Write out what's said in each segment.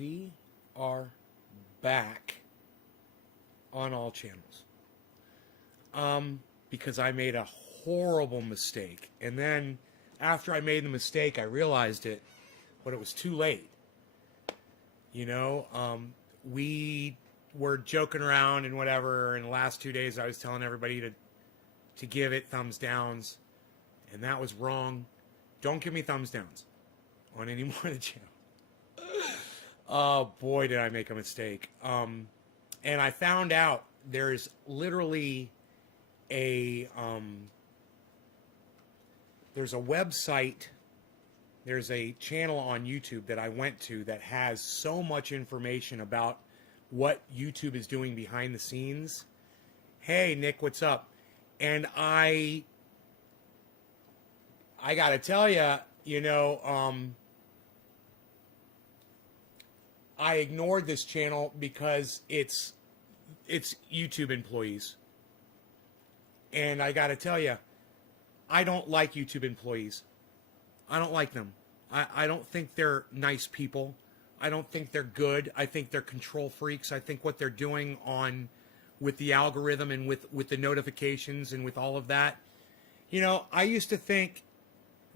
we are back on all channels. Because I made a horrible mistake. And then after I made the mistake, I realized it, but it was too late. You know, we were joking around and whatever. In the last 2 days, I was telling everybody to give it thumbs downs. And that was wrong. Don't give me thumbs downs on any more of the channel. Oh, boy, did I make a mistake. And I found out there's literally there's a website, there's a channel on YouTube that I went to that has so much information about what YouTube is doing behind the scenes. Hey, Nick, what's up? And I gotta tell you, you know, I ignored this channel because it's YouTube employees. And I gotta tell you, I don't like YouTube employees. I don't like them. I don't think they're nice people. I don't think they're good. I think they're control freaks. I think what they're doing with the algorithm and with the notifications and with all of that. You know, I used to think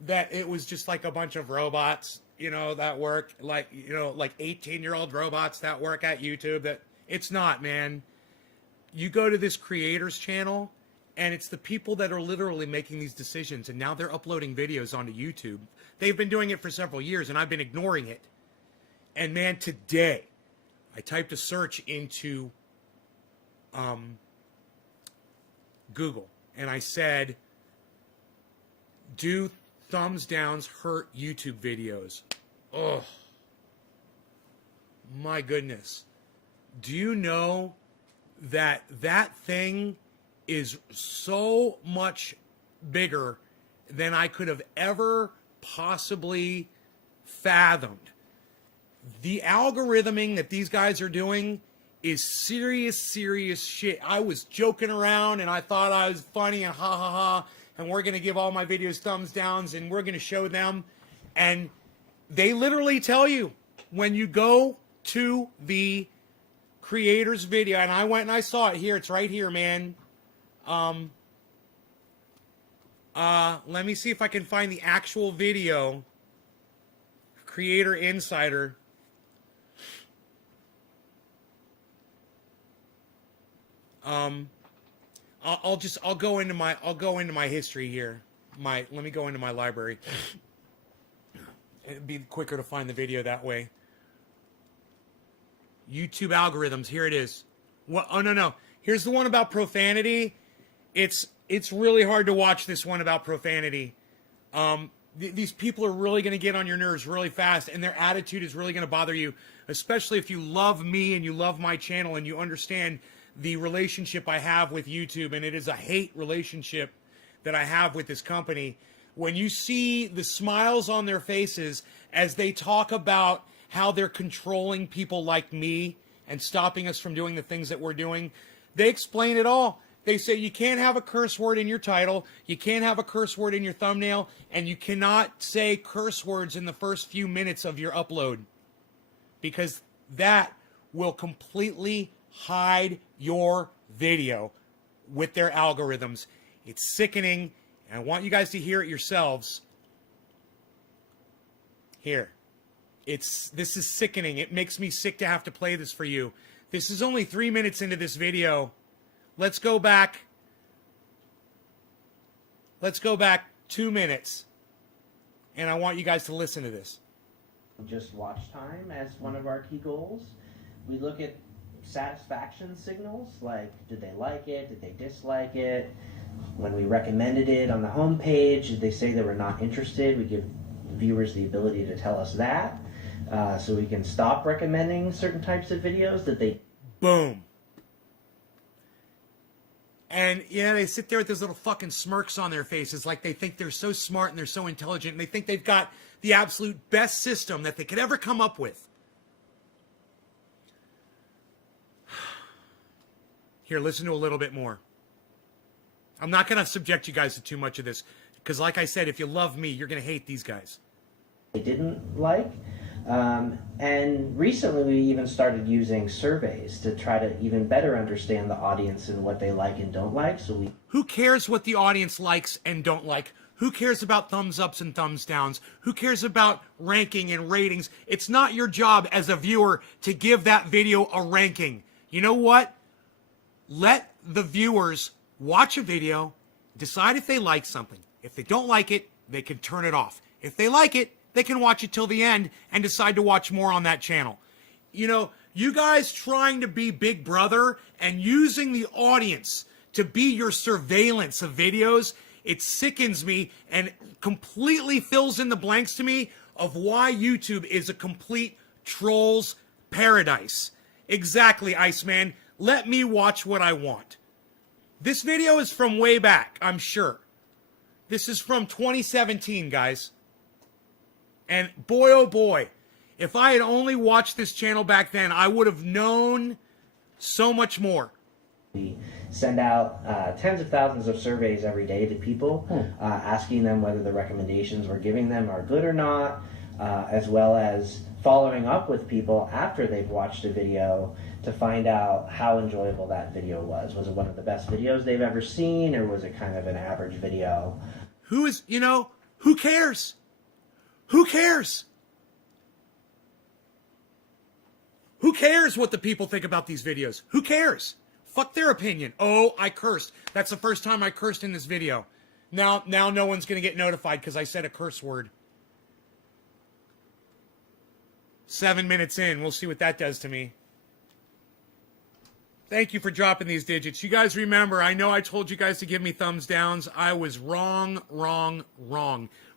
that it was just like a bunch of robots, you know, that work, like, you know, like 18-year-old robots that work at YouTube. That it's not, man. You go to this creators channel, and it's the people that are literally making these decisions, and now they're uploading videos onto YouTube. They've been doing it for several years, and I've been ignoring it. And man, today, I typed a search into Google, and I said, do thumbs downs hurt YouTube videos? Oh, my goodness. Do you know that thing is so much bigger than I could have ever possibly fathomed? The algorithming that these guys are doing is serious shit. I was joking around and I thought I was funny and ha ha ha, and we're going to give all my videos thumbs downs and we're going to show them. And they literally tell you when you go to the creator's video, and I went and I saw it here. It's right here, man. Let me see if I can find the actual video. Creator Insider. I'll go into my history here. Let me go into my library. It'd be quicker to find the video that way. YouTube algorithms. Here it is. What? Oh no. Here's the one about profanity. It's really hard to watch this one about profanity. These people are really going to get on your nerves really fast, and their attitude is really going to bother you, especially if you love me and you love my channel and you understand the relationship I have with YouTube, and it is a hate relationship that I have with this company. When you see the smiles on their faces as they talk about how they're controlling people like me and stopping us from doing the things that we're doing, they explain it all. They say you can't have a curse word in your title, you can't have a curse word in your thumbnail, and you cannot say curse words in the first few minutes of your upload, because that will completely hide your video with their algorithms. It's sickening, and I want you guys to hear it yourselves. Here. This is sickening. It makes me sick to have to play this for you. This is only 3 minutes into this video. Let's go back. Let's go back 2 minutes. And I want you guys to listen to this. Just watch time as one of our key goals. We look at satisfaction signals, like did they like it, did they dislike it? When we recommended it on the home page, did they say they were not interested? We give viewers the ability to tell us that, so we can stop recommending certain types of videos that they... Boom. And, yeah, they sit there with those little fucking smirks on their faces like they think they're so smart and they're so intelligent, and they think they've got the absolute best system that they could ever come up with. Here, listen to a little bit more. I'm not going to subject you guys to too much of this, because like I said, if you love me, you're going to hate these guys. They didn't like. And recently we even started using surveys to try to even better understand the audience and what they like and don't like. Who cares what the audience likes and don't like? Who cares about thumbs ups and thumbs downs? Who cares about ranking and ratings? It's not your job as a viewer to give that video a ranking. You know what? Let the viewers watch a video, decide if they like something. If they don't like it, they can turn it off. If they like it, they can watch it till the end and decide to watch more on that channel. You know, you guys trying to be Big Brother and using the audience to be your surveillance of videos, it sickens me and completely fills in the blanks to me of why YouTube is a complete troll's paradise. Exactly, Iceman. Let me watch what I want. This video is from way back, I'm sure. This is from 2017, guys. And boy, oh boy, if I had only watched this channel back then, I would have known so much more. We send out tens of thousands of surveys every day to people, asking them whether the recommendations we're giving them are good or not, as well as following up with people after they've watched a video to find out how enjoyable that video was. Was it one of the best videos they've ever seen, or was it kind of an average video? Who cares? Who cares? Who cares what the people think about these videos? Who cares? Fuck their opinion. Oh, I cursed. That's the first time I cursed in this video. Now no one's going to get notified because I said a curse word. 7 minutes in. We'll see what that does to me. Thank you for dropping these digits. You guys remember, I know I told you guys to give me thumbs downs. I was wrong.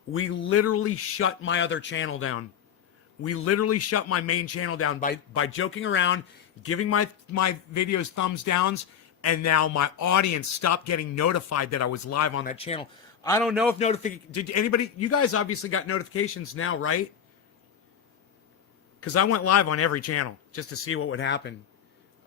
We literally shut my other channel down. We literally shut my main channel down by joking around, giving my videos thumbs downs, and now my audience stopped getting notified that I was live on that channel. I don't know if did anybody, you guys obviously got notifications now, right? Because I went live on every channel just to see what would happen.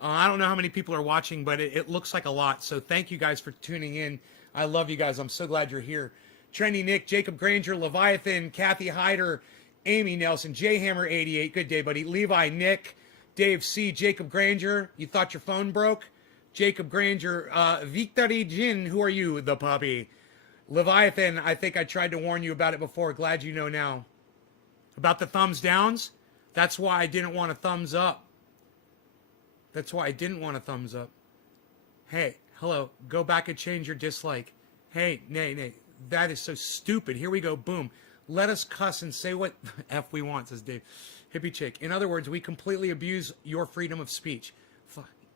I don't know how many people are watching, but it looks like a lot. So thank you guys for tuning in. I love you guys. I'm so glad you're here. Trendy Nick, Jacob Granger, Leviathan, Kathy Hyder, Amy Nelson, Jhammer88. Good day, buddy. Levi, Nick, Dave C, Jacob Granger. You thought your phone broke? Jacob Granger, Victory Jin. Who are you? The puppy. Leviathan, I think I tried to warn you about it before. Glad you know now. About the thumbs downs? That's why I didn't want a thumbs up. That's why I didn't want a thumbs up. Hey, hello, go back and change your dislike. Hey, nay, that is so stupid. Here we go, boom. Let us cuss and say what F we want, says Dave. Hippie chick. In other words, we completely abuse your freedom of speech.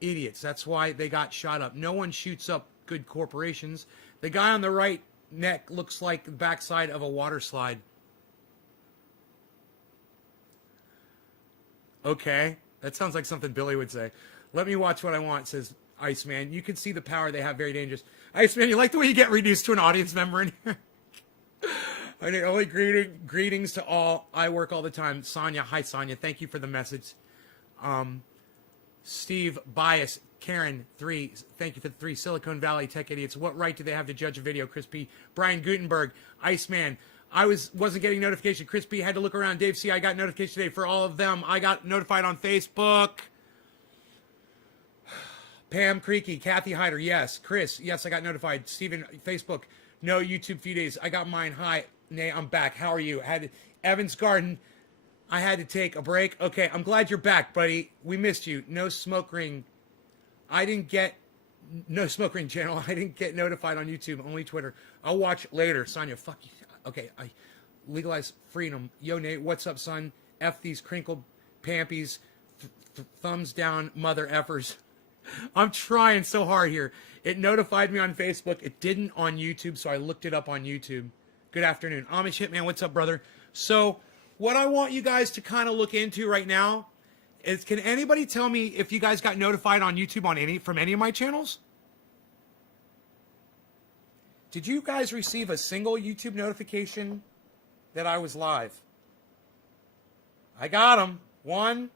Idiots. That's why they got shot up. No one shoots up good corporations. The guy on the right neck looks like the backside of a water slide. Okay. That sounds like something Billy would say. Let me watch what I want, says Iceman. You can see the power they have, very dangerous. Iceman, you like the way you get reduced to an audience member in here? I need only greetings to all. I work all the time. Sonia, hi Sonia. Thank you for the message. Steve, Bias, Karen, 3. Thank you for the 3. Silicon Valley Tech Idiots. What right do they have to judge a video? Chris P. Brian Gutenberg, Iceman. I wasn't getting notification. Chris P had to look around. Dave C, I got notification today for all of them. I got notified on Facebook. Pam Creaky, Kathy Hyder, yes. Chris, yes, I got notified. Steven, Facebook, no, YouTube few days. I got mine. Hi, Nay, I'm back. How are you? Evans Garden, I had to take a break. Okay, I'm glad you're back, buddy. We missed you. No smoke ring. No smoke ring channel. I didn't get notified on YouTube, only Twitter. I'll watch later. Sonia, fuck you. Okay, I legalize freedom. Yo, Nate, what's up, son? F these crinkled pampies. Thumbs down, mother effers. I'm trying so hard here. It notified me on Facebook. It didn't on YouTube, so I looked it up on YouTube. Good afternoon. Amish Hitman, what's up, brother? So what I want you guys to kind of look into right now is, can anybody tell me if you guys got notified on YouTube from any of my channels? Did you guys receive a single YouTube notification that I was live? I got them. 1,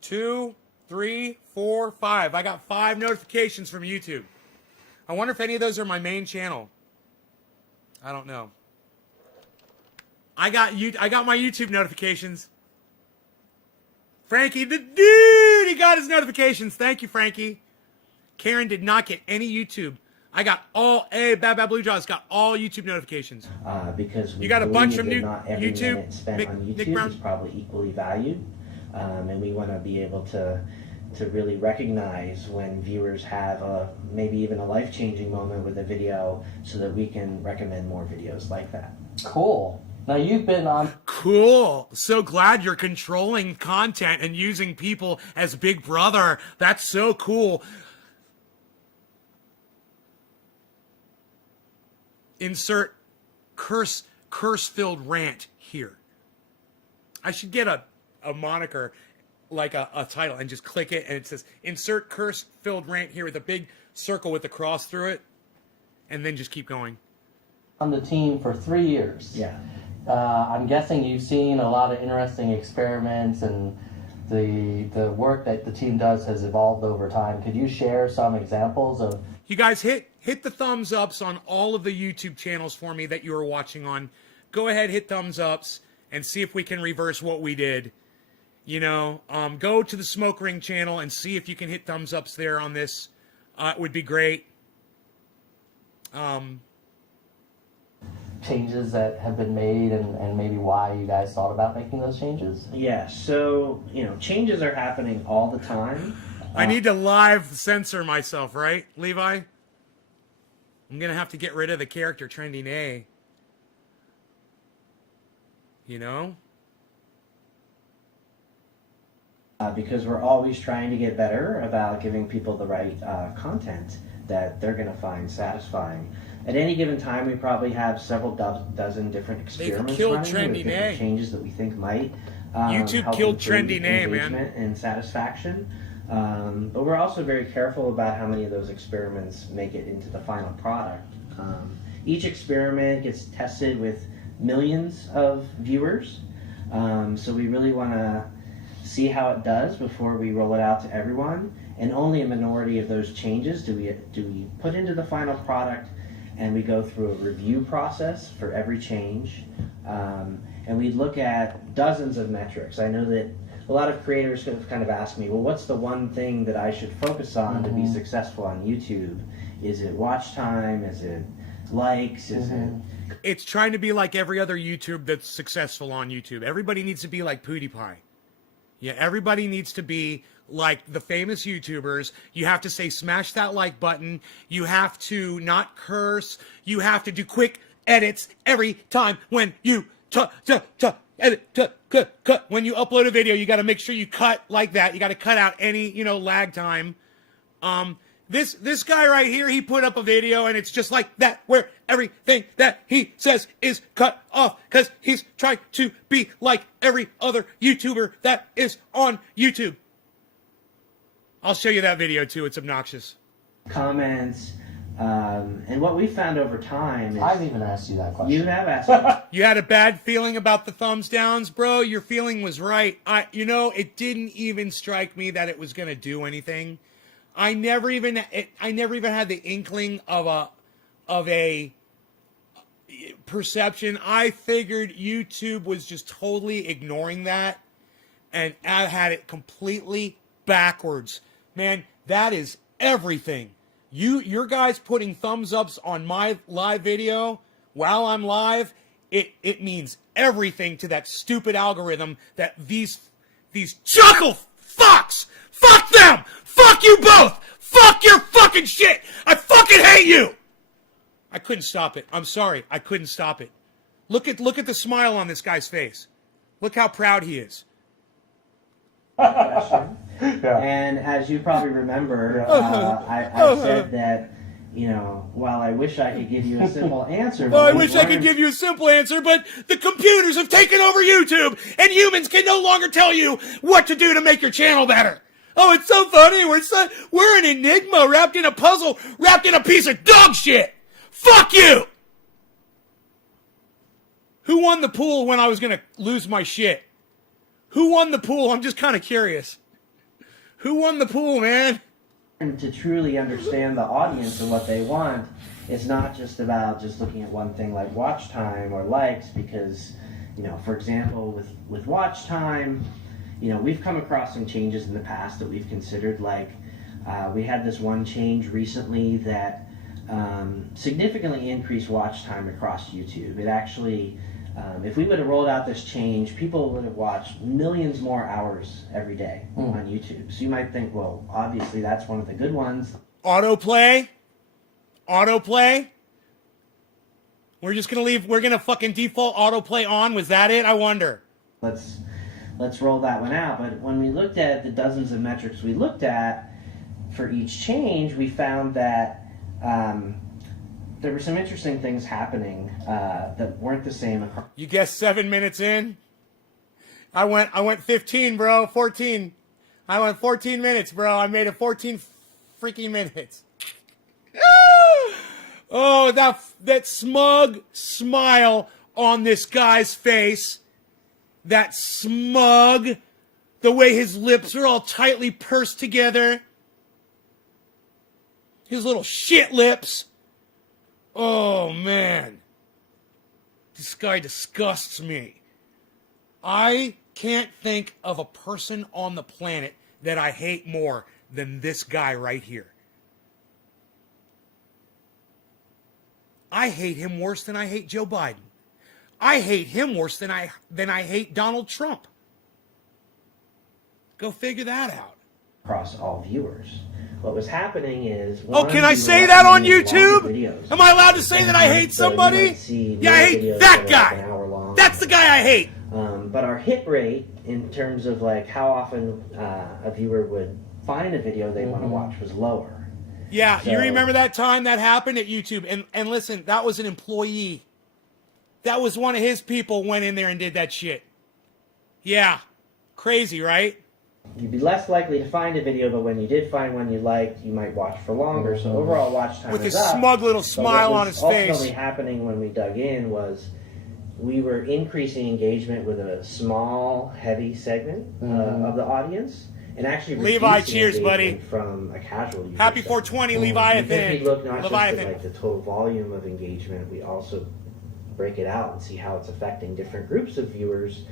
2, 3, 4, 5. I got 5 notifications from YouTube. I wonder if any of those are my main channel. I don't know. I got my YouTube notifications. Frankie, the dude, he got his notifications. Thank you, Frankie. Karen did not get any YouTube. I got all, Bad Blue Jaws got all YouTube notifications. Because we you got a bunch of that new not every YouTube minute spent on YouTube is probably equally valued, and we want to be able to really recognize when viewers have maybe even a life-changing moment with a video, so that we can recommend more videos like that. Cool. Now you've been on. Cool. So glad you're controlling content and using people as Big Brother. That's so cool. Insert curse-filled rant here. I should get a moniker, like a title, and just click it, and it says insert curse-filled rant here with a big circle with a cross through it, and then just keep going. On the team for 3 years. Yeah. I'm guessing you've seen a lot of interesting experiments, and the work that the team does has evolved over time. Could you share some examples of? You guys hit the thumbs ups on all of the YouTube channels for me that you are watching on. Go ahead, hit thumbs ups, and see if we can reverse what we did. You know, go to the Smoke Ring channel and see if you can hit thumbs ups there on this. It would be great. Changes that have been made, and maybe why you guys thought about making those changes? Yeah, so, changes are happening all the time. I need to live censor myself, right, Levi? I'm going to have to get rid of the character Trending A. You know? Because we're always trying to get better about giving people the right content that they're going to find satisfying. At any given time, we probably have several dozen different experiments killed running Trending with different A. changes that we think might YouTube help killed improve Trending A, man. engagement and satisfaction. But we're also very careful about how many of those experiments make it into the final product. Each experiment gets tested with millions of viewers, so we really want to see how it does before we roll it out to everyone. And only a minority of those changes do we put into the final product, and we go through a review process for every change. And we look at dozens of metrics. I know that a lot of creators have kind of asked me, well, what's the one thing that I should focus on to be successful on YouTube? Is it watch time? Is it likes? Is it... It's trying to be like every other YouTube that's successful on YouTube. Everybody needs to be like PewDiePie. Yeah, everybody needs to be like the famous YouTubers. You have to say, smash that like button. You have to not curse. You have to do quick edits every time when you edit, cut. When you upload a video, you got to make sure you cut like that. You got to cut out any, lag time. This guy right here, he put up a video and it's just like that, where everything that he says is cut off because he's trying to be like every other YouTuber that is on YouTube. I'll show you that video too. It's obnoxious. Comments, and what we found over time is... I've even asked you that question. You have asked me. You had a bad feeling about the thumbs downs, bro? Your feeling was right. It didn't even strike me that it was going to do anything. I never even had the inkling of a perception. I figured YouTube was just totally ignoring that, and I had it completely backwards. Man, that is everything. Your guys putting thumbs ups on my live video while I'm live, it means everything to that stupid algorithm that these chuckle fucks, fuck them, fuck you both, fuck your fucking shit, I fucking hate you. I couldn't stop it. I'm sorry, I couldn't stop it. Look at the smile on this guy's face. Look how proud he is. Yeah. And as you probably remember, I said that, while I wish I could give you a simple answer. Well, I wish I could give you a simple answer, but the computers have taken over YouTube, and humans can no longer tell you what to do to make your channel better. Oh, it's so funny. We're an enigma wrapped in a puzzle, wrapped in a piece of dog shit. Fuck you! Who won the pool when I was going to lose my shit? Who won the pool? I'm just kind of curious. Who won the pool, man? And to truly understand the audience and what they want, it's not just about just looking at one thing like watch time or likes, because, for example, with watch time, we've come across some changes in the past that we've considered. Like we had this one change recently that significantly increased watch time across YouTube. It actually, if we would have rolled out this change, people would have watched millions more hours every day on YouTube. So you might think, well, obviously that's one of the good ones. Autoplay. We're just gonna leave. We're gonna fucking default autoplay on. Was that it? I wonder. Let's roll that one out. But when we looked at the dozens of metrics we looked at for each change, we found that there were some interesting things happening that weren't the same across. You guessed 7 minutes in. I went 15, bro. 14. I went 14 minutes, bro. I made it 14 freaking minutes. Oh, that smug smile on this guy's face. That smug, the way his lips are all tightly pursed together. His little shit lips. Oh, man. This guy disgusts me. I can't think of a person on the planet that I hate more than this guy right here. I hate him worse than I hate Joe Biden. I hate him worse than I hate Donald Trump. Go figure that out. Across all viewers. What was happening is... Oh, can I say that on YouTube? Am I allowed to say that I hate somebody? Yeah, I hate that guy. That's the guy I hate. But our hit rate, in terms of like how often a viewer would find a video they want to watch, was lower. Yeah, So, you remember that time that happened at YouTube? And listen, that was an employee. That was one of his people went in there and did that shit. Yeah. Crazy, right? You'd be less likely to find a video, but when you did find one you liked, you might watch for longer. So overall watch time With is his up. smug little But smile what on was his face. ultimately happening when we dug in was we were increasing engagement with a small, heavy segment of the audience. And actually Levi, reducing cheers, buddy. engagement from a casual user. Happy segment. 420, Because Leviathan. we look not just Leviathan. at like the total volume of engagement, we also break it out and see how it's affecting different groups of viewers.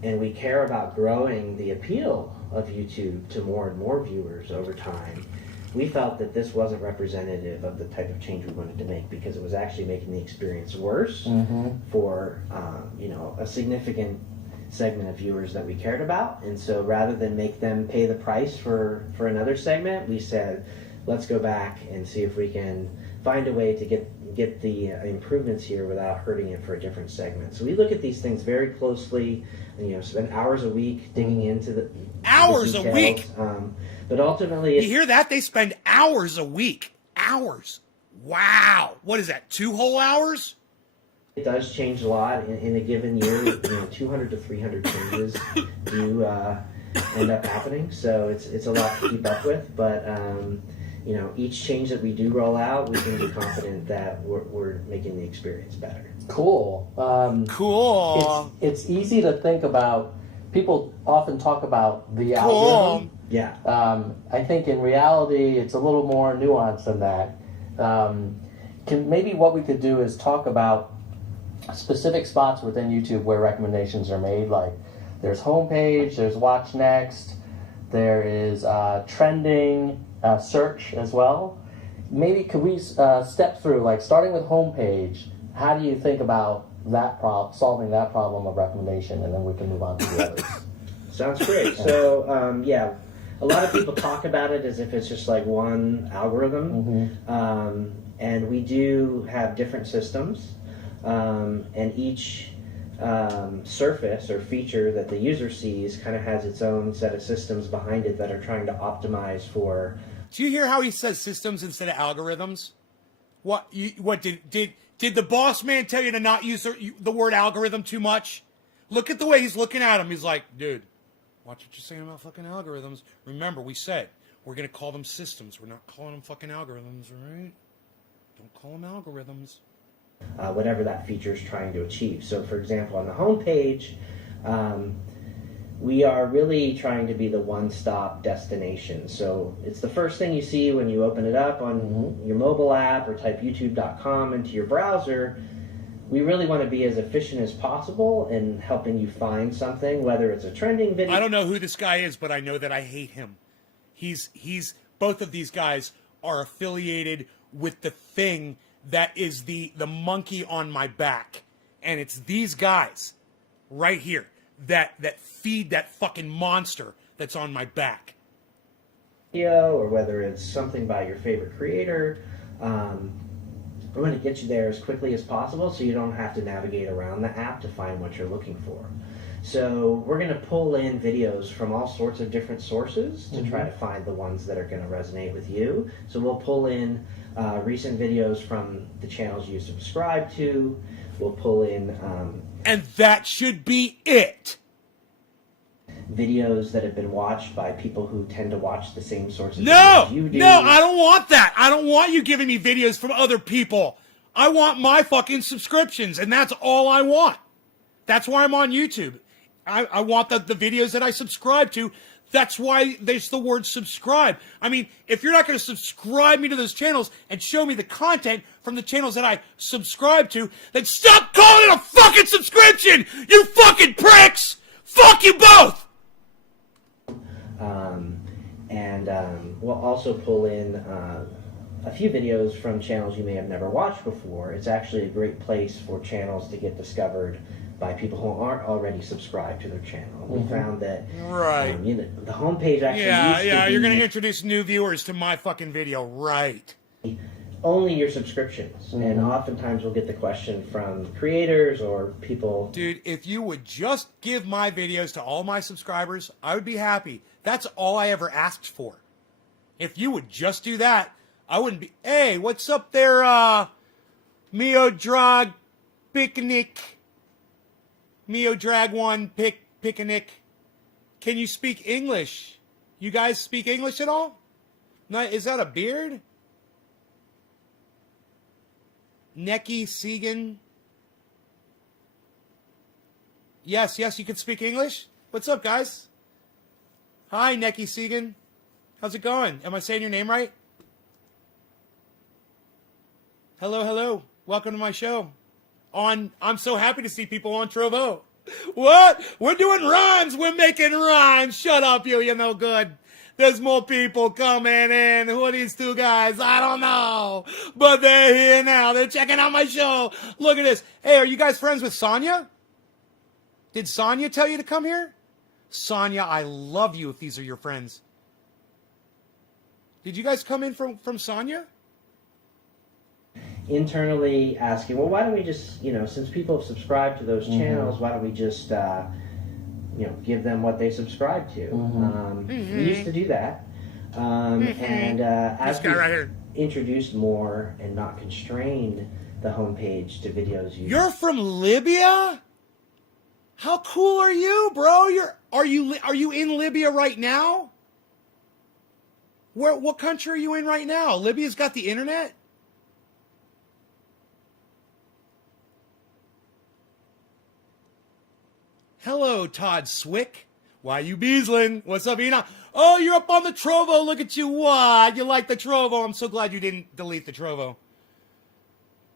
And we care about growing the appeal of YouTube to more and more viewers over time. We felt that this wasn't representative of the type of change we wanted to make because it was actually making the experience worse for a significant segment of viewers that we cared about. And so rather than make them pay the price for another segment, we said, let's go back and see if we can find a way to get the improvements here without hurting it for a different segment. So we look at these things very closely and spend hours a week digging into the Hours the a week? But ultimately, You hear that? They spend hours a week. Hours. Wow. What is that, 2 whole hours? it does change a lot in a given year. 200 to 300 changes do end up happening, so it's a lot to keep up with. But each change that we do roll out, we can be confident that we're making the experience better. Cool. Cool. It's easy to think about. People often talk about the Cool. algorithm. Yeah. I think in reality, it's a little more nuanced than that. Maybe what we could do is talk about specific spots within YouTube where recommendations are made. Like there's homepage, there's watch next, there is trending, search as well. Maybe could we step through, like starting with homepage, how do you think about that solving that problem of recommendation, and then we can move on to the others. Sounds great. So, a lot of people talk about it as if it's just like one algorithm. And we do have different systems. And each surface or feature that the user sees kind of has its own set of systems behind it that are trying to optimize for. Do you hear how he says systems instead of algorithms? What did the boss man tell you to not use the word algorithm too much? Look at the way he's looking at him. He's like, dude, watch what you're saying about fucking algorithms. Remember, we said we're going to call them systems. We're not calling them fucking algorithms, all right? Don't call them algorithms. Whatever that feature is trying to achieve. So, for example, on the home page, we are really trying to be the one-stop destination. So it's the first thing you see when you open it up on your mobile app or type youtube.com into your browser. we really want to be as efficient as possible in helping you find something, whether it's a trending video. I don't know who this guy is, but I know that I hate him. He's both of these guys are affiliated with the thing that is the monkey on my back. And it's these guys right here that feed that fucking monster that's on my back. Or whether it's something by your favorite creator. We're going to get you there as quickly as possible so you don't have to navigate around the app to find what you're looking for. So we're going to pull in videos from all sorts of different sources to try to find the ones that are going to resonate with you. So we'll pull in recent videos from the channels you subscribe to. We'll pull in... and that should be it! Videos that have been watched by people who tend to watch the same sources No! you do. No, I don't want that! I don't want you giving me videos from other people. I want my fucking subscriptions, and that's all I want. That's why I'm on YouTube. I want the videos that I subscribe to. That's why there's the word subscribe. I mean, if you're not going to subscribe me to those channels and show me the content from the channels that I subscribe to, then stop calling it a fucking subscription! You fucking pricks! Fuck you both! We'll also pull in a few videos from channels you may have never watched before. It's actually a great place for channels to get discovered by people who aren't already subscribed to their channel. We found that the homepage actually used to be you're going to introduce new viewers to my fucking video, right? only your subscriptions. And oftentimes we'll get the question from creators or people. Dude, if you would just give my videos to all my subscribers, I would be happy. That's all I ever asked for. If you would just do that, I wouldn't be... Hey, what's up there, Mio Drag Picnic? Mio Drag 1 Picnic. Can you speak English? You guys speak English at all? No, is that a beard? Necky Segan. Yes, you can speak English. What's up, guys? Hi, Necky Segan. How's it going? Am I saying your name right? Hello. Welcome to my show. I'm so happy to see people on Trovo. What? We're doing rhymes. We're making rhymes. Shut up, you no good. There's more people coming in. Who are these two guys? I don't know. But they're here now. They're checking out my show. Look at this. Hey, are you guys friends with Sonya? Did Sonya tell you to come here? Sonya, I love you if these are your friends. Did you guys come in from Sonya? Internally asking, well, why don't we just, since people have subscribed to those channels, why don't we just, give them what they subscribe to? We used to do that. And as we introduced more and not constrained the homepage to videos. You're from Libya? How cool are you, bro? Are you in Libya right now? What country are you in right now? Libya's got the internet? Hello, Todd Swick. Why you beasling? What's up, Ina? Oh, you're up on the Trovo. Look at you. What? You like the Trovo. I'm so glad you didn't delete the Trovo.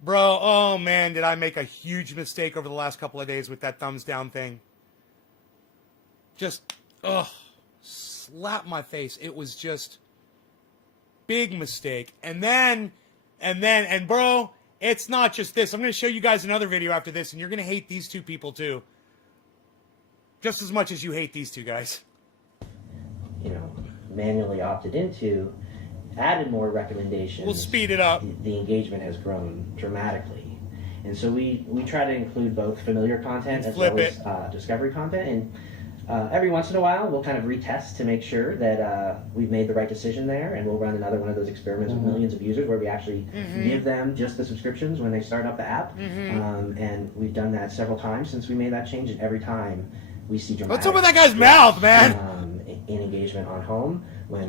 Bro, oh man, did I make a huge mistake over the last couple of days with that thumbs down thing. Just, slap my face. It was just big mistake. And bro, it's not just this. I'm going to show you guys another video after this, and you're going to hate these two people too. Just as much as you hate these two guys. Manually opted into, added more recommendations. We'll speed it up. The engagement has grown dramatically. And so we try to include both familiar content as well as discovery content. And every once in a while, we'll kind of retest to make sure that we've made the right decision there. And we'll run another one of those experiments with millions of users where we actually give them just the subscriptions when they start up the app. And we've done that several times since we made that change. And every time we see dramatic... What's up with that guy's mouth, man? In engagement on home when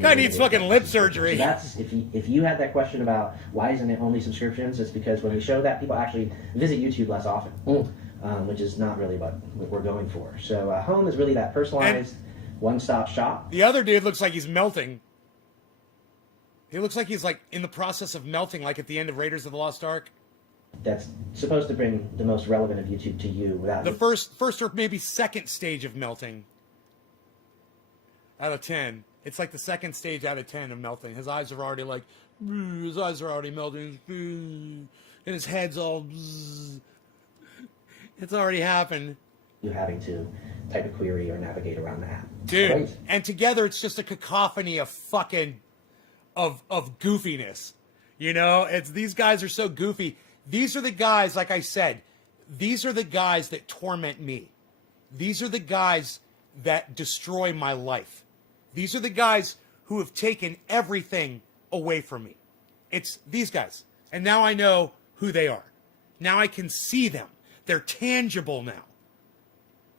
guy needs fucking lip surgery. So that's if you had that question about why isn't it only subscriptions, it's because when we show that, people actually visit YouTube less often, which is not really what we're going for. So home is really that personalized one-stop shop. The other dude looks like he's melting. He looks like he's like in the process of melting, like at the end of Raiders of the Lost Ark. that's supposed to bring the most relevant of YouTube to you without The first or maybe second stage of melting out of 10. It's like the second stage out of 10 of melting. His eyes are already like, his eyes are already melting, and his head's all, it's already happened. you having to type a query or navigate around the app. Dude, Right. and together it's just a cacophony of fucking, of goofiness. You know, these guys are so goofy. These are the guys, like I said, these are the guys that torment me. These are the guys that destroy my life. These are the guys who have taken everything away from me. It's these guys. And now I know who they are. Now I can see them. They're tangible now.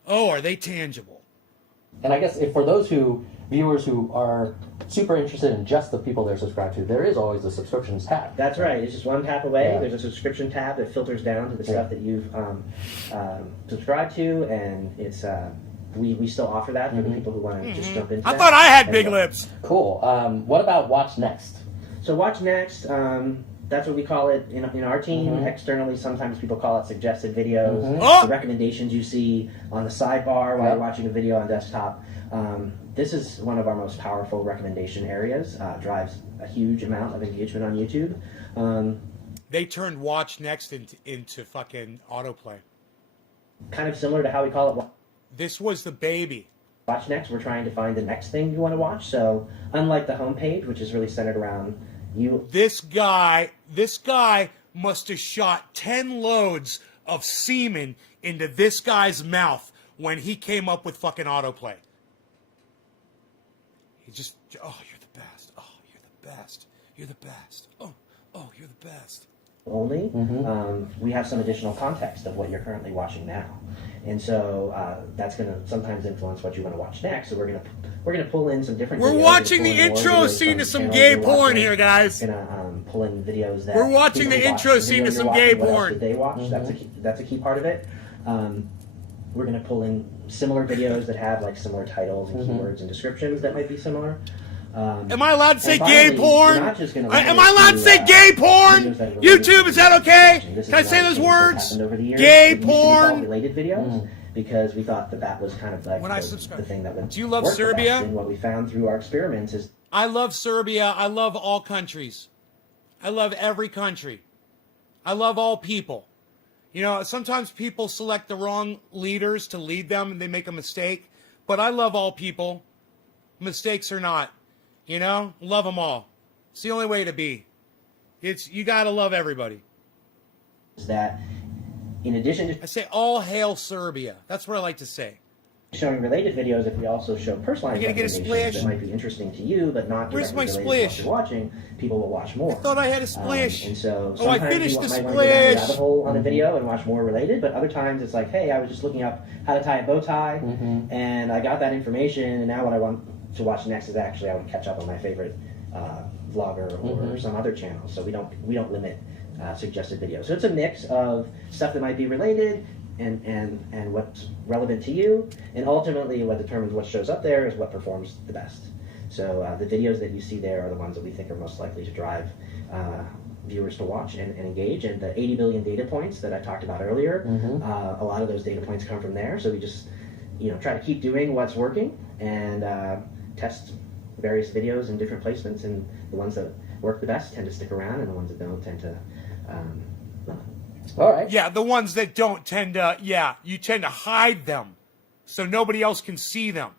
Oh, are they tangible? And I guess if for those viewers who are super interested in just the people they're subscribed to, there is always the subscriptions tab. That's right. It's just one tap away. Yeah. There's a subscription tab that filters down to the stuff that you've subscribed to, and it's we still offer that for the people who want to just jump into I that. thought I had And, big lips. Cool. What about Watch Next? So watch next. That's what we call it in our team. Externally, sometimes people call it suggested videos. Oh! The recommendations you see on the sidebar while you're watching a video on desktop. This is one of our most powerful recommendation areas. Drives a huge amount of engagement on YouTube. They turned Watch Next into fucking autoplay. Kind of similar to how we call it This was the baby. Watch Next. We're trying to find the next thing you want to watch. So unlike the homepage, which is really centered around you, This guy must have shot 10 loads of semen into this guy's mouth when he came up with fucking autoplay. He just, oh, you're the best. Oh, you're the best. You're the best. Oh, you're the best. only, we have some additional context of what you're currently watching now, and so that's going to sometimes influence what you want to watch next. So we're gonna pull in some different. We're videos. watching We're the gonna pull in more intro videos scene from to some channels gay you're porn watching. here, guys. We're gonna pull in videos that We're watching people the watch. intro The scene video to you're some gay watching, what else porn. did they watch? That's a key part of it. We're going to pull in similar videos that have like similar titles and keywords and descriptions that might be similar. Am I allowed to say And gay finally, porn? we're not just gonna Am limit I allowed it to say to, gay porn? videos that are related YouTube, to is that what you're okay? watching. This Can I is say not those things that words? happened over the years. Gay It used to be called porn. related videos because we thought that was kind of like When I the subscribe. thing that would Do you love work the best. Serbia? And what we found through our experiments is I love Serbia. I love all countries. I love every country. I love all people. You know, sometimes people select the wrong leaders to lead them and they make a mistake. But I love all people. Mistakes or not. You know, love them all. It's the only way to be. You got to love everybody. that in addition to I say all hail Serbia. That's what I like to say. showing related videos, if we also show personalized You gonna get a recommendations splash? that might be interesting to you, but not Where's directly my related to what splash? you're watching, people will watch more. I thought I had a splash. And so Oh, I sometimes finished you the might want to go down the splash. rabbit hole on a video and watch more related, but other times it's like, hey, I was just looking up how to tie a bow tie, and I got that information, and now what I want to watch next is actually I want to catch up on my favorite vlogger or some other channel. So we don't limit suggested videos. So it's a mix of stuff that might be related and what's relevant to you, and ultimately what determines what shows up there is what performs the best. So the videos that you see there are the ones that we think are most likely to drive viewers to watch and engage. And the 80 billion data points that I talked about earlier, a lot of those data points come from there. So we just try to keep doing what's working and test various videos in different placements, and the ones that work the best tend to stick around, and the ones that don't tend to All right. Yeah, the ones that don't tend to, you tend to hide them so nobody else can see them.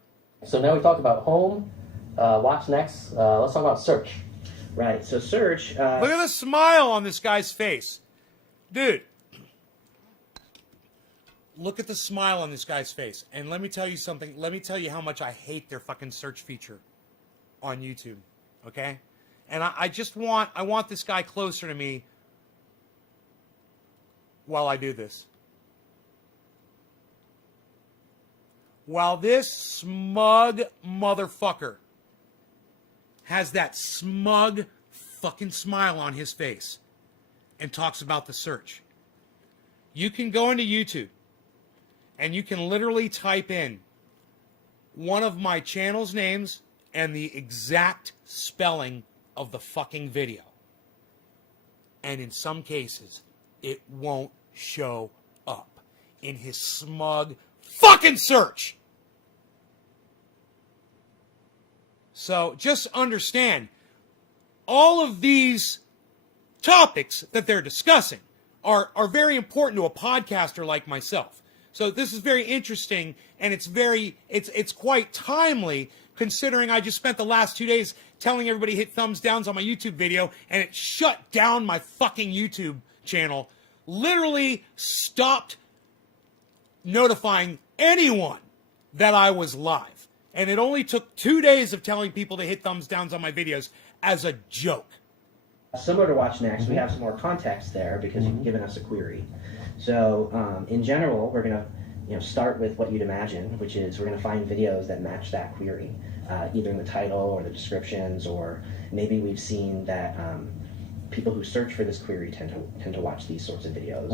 So now we talked about home, watch next. Let's talk about search. Right, so search. Look at the smile on this guy's face. Dude. Look at the smile on this guy's face. And let me tell you something. Let me tell you how much I hate their fucking search feature on YouTube. Okay? And I want this guy closer to me while I do this. While this smug motherfucker has that smug fucking smile on his face and talks about the search, you can go into YouTube and you can literally type in one of my channel's names and the exact spelling of the fucking video. And in some cases, it won't show up in his smug fucking search. So just understand, all of these topics that they're discussing are very important to a podcaster like myself. So this is very interesting, and it's quite timely, considering I just spent the last 2 days telling everybody to hit thumbs downs on my YouTube video, and it shut down my fucking YouTube channel. Literally stopped notifying anyone that I was live. And it only took 2 days of telling people to hit thumbs downs on my videos as a joke. Similar to Watch Next, we have some more context there because you've given us a query. So in general, we're going to start with what you'd imagine, which is we're going to find videos that match that query, either in the title or the descriptions, or maybe we've seen that people who search for this query tend to watch these sorts of videos.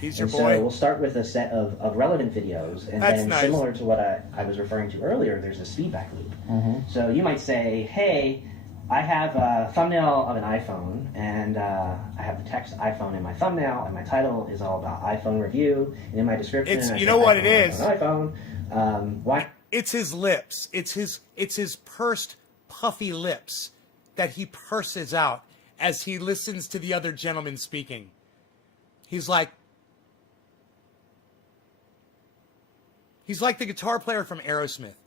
He's your and boy. So we'll start with a set of relevant videos, and That's then nice. similar to what I was referring to earlier, there's this feedback loop. So you might say, hey, I have a thumbnail of an iPhone, and I have the text iPhone in my thumbnail, and my title is all about iPhone review, and in my description, It's- I you say know what iPhone, it is? iPhone. Why? It's his lips. It's his pursed, puffy lips that he purses out as he listens to the other gentleman speaking. He's like the guitar player from Aerosmith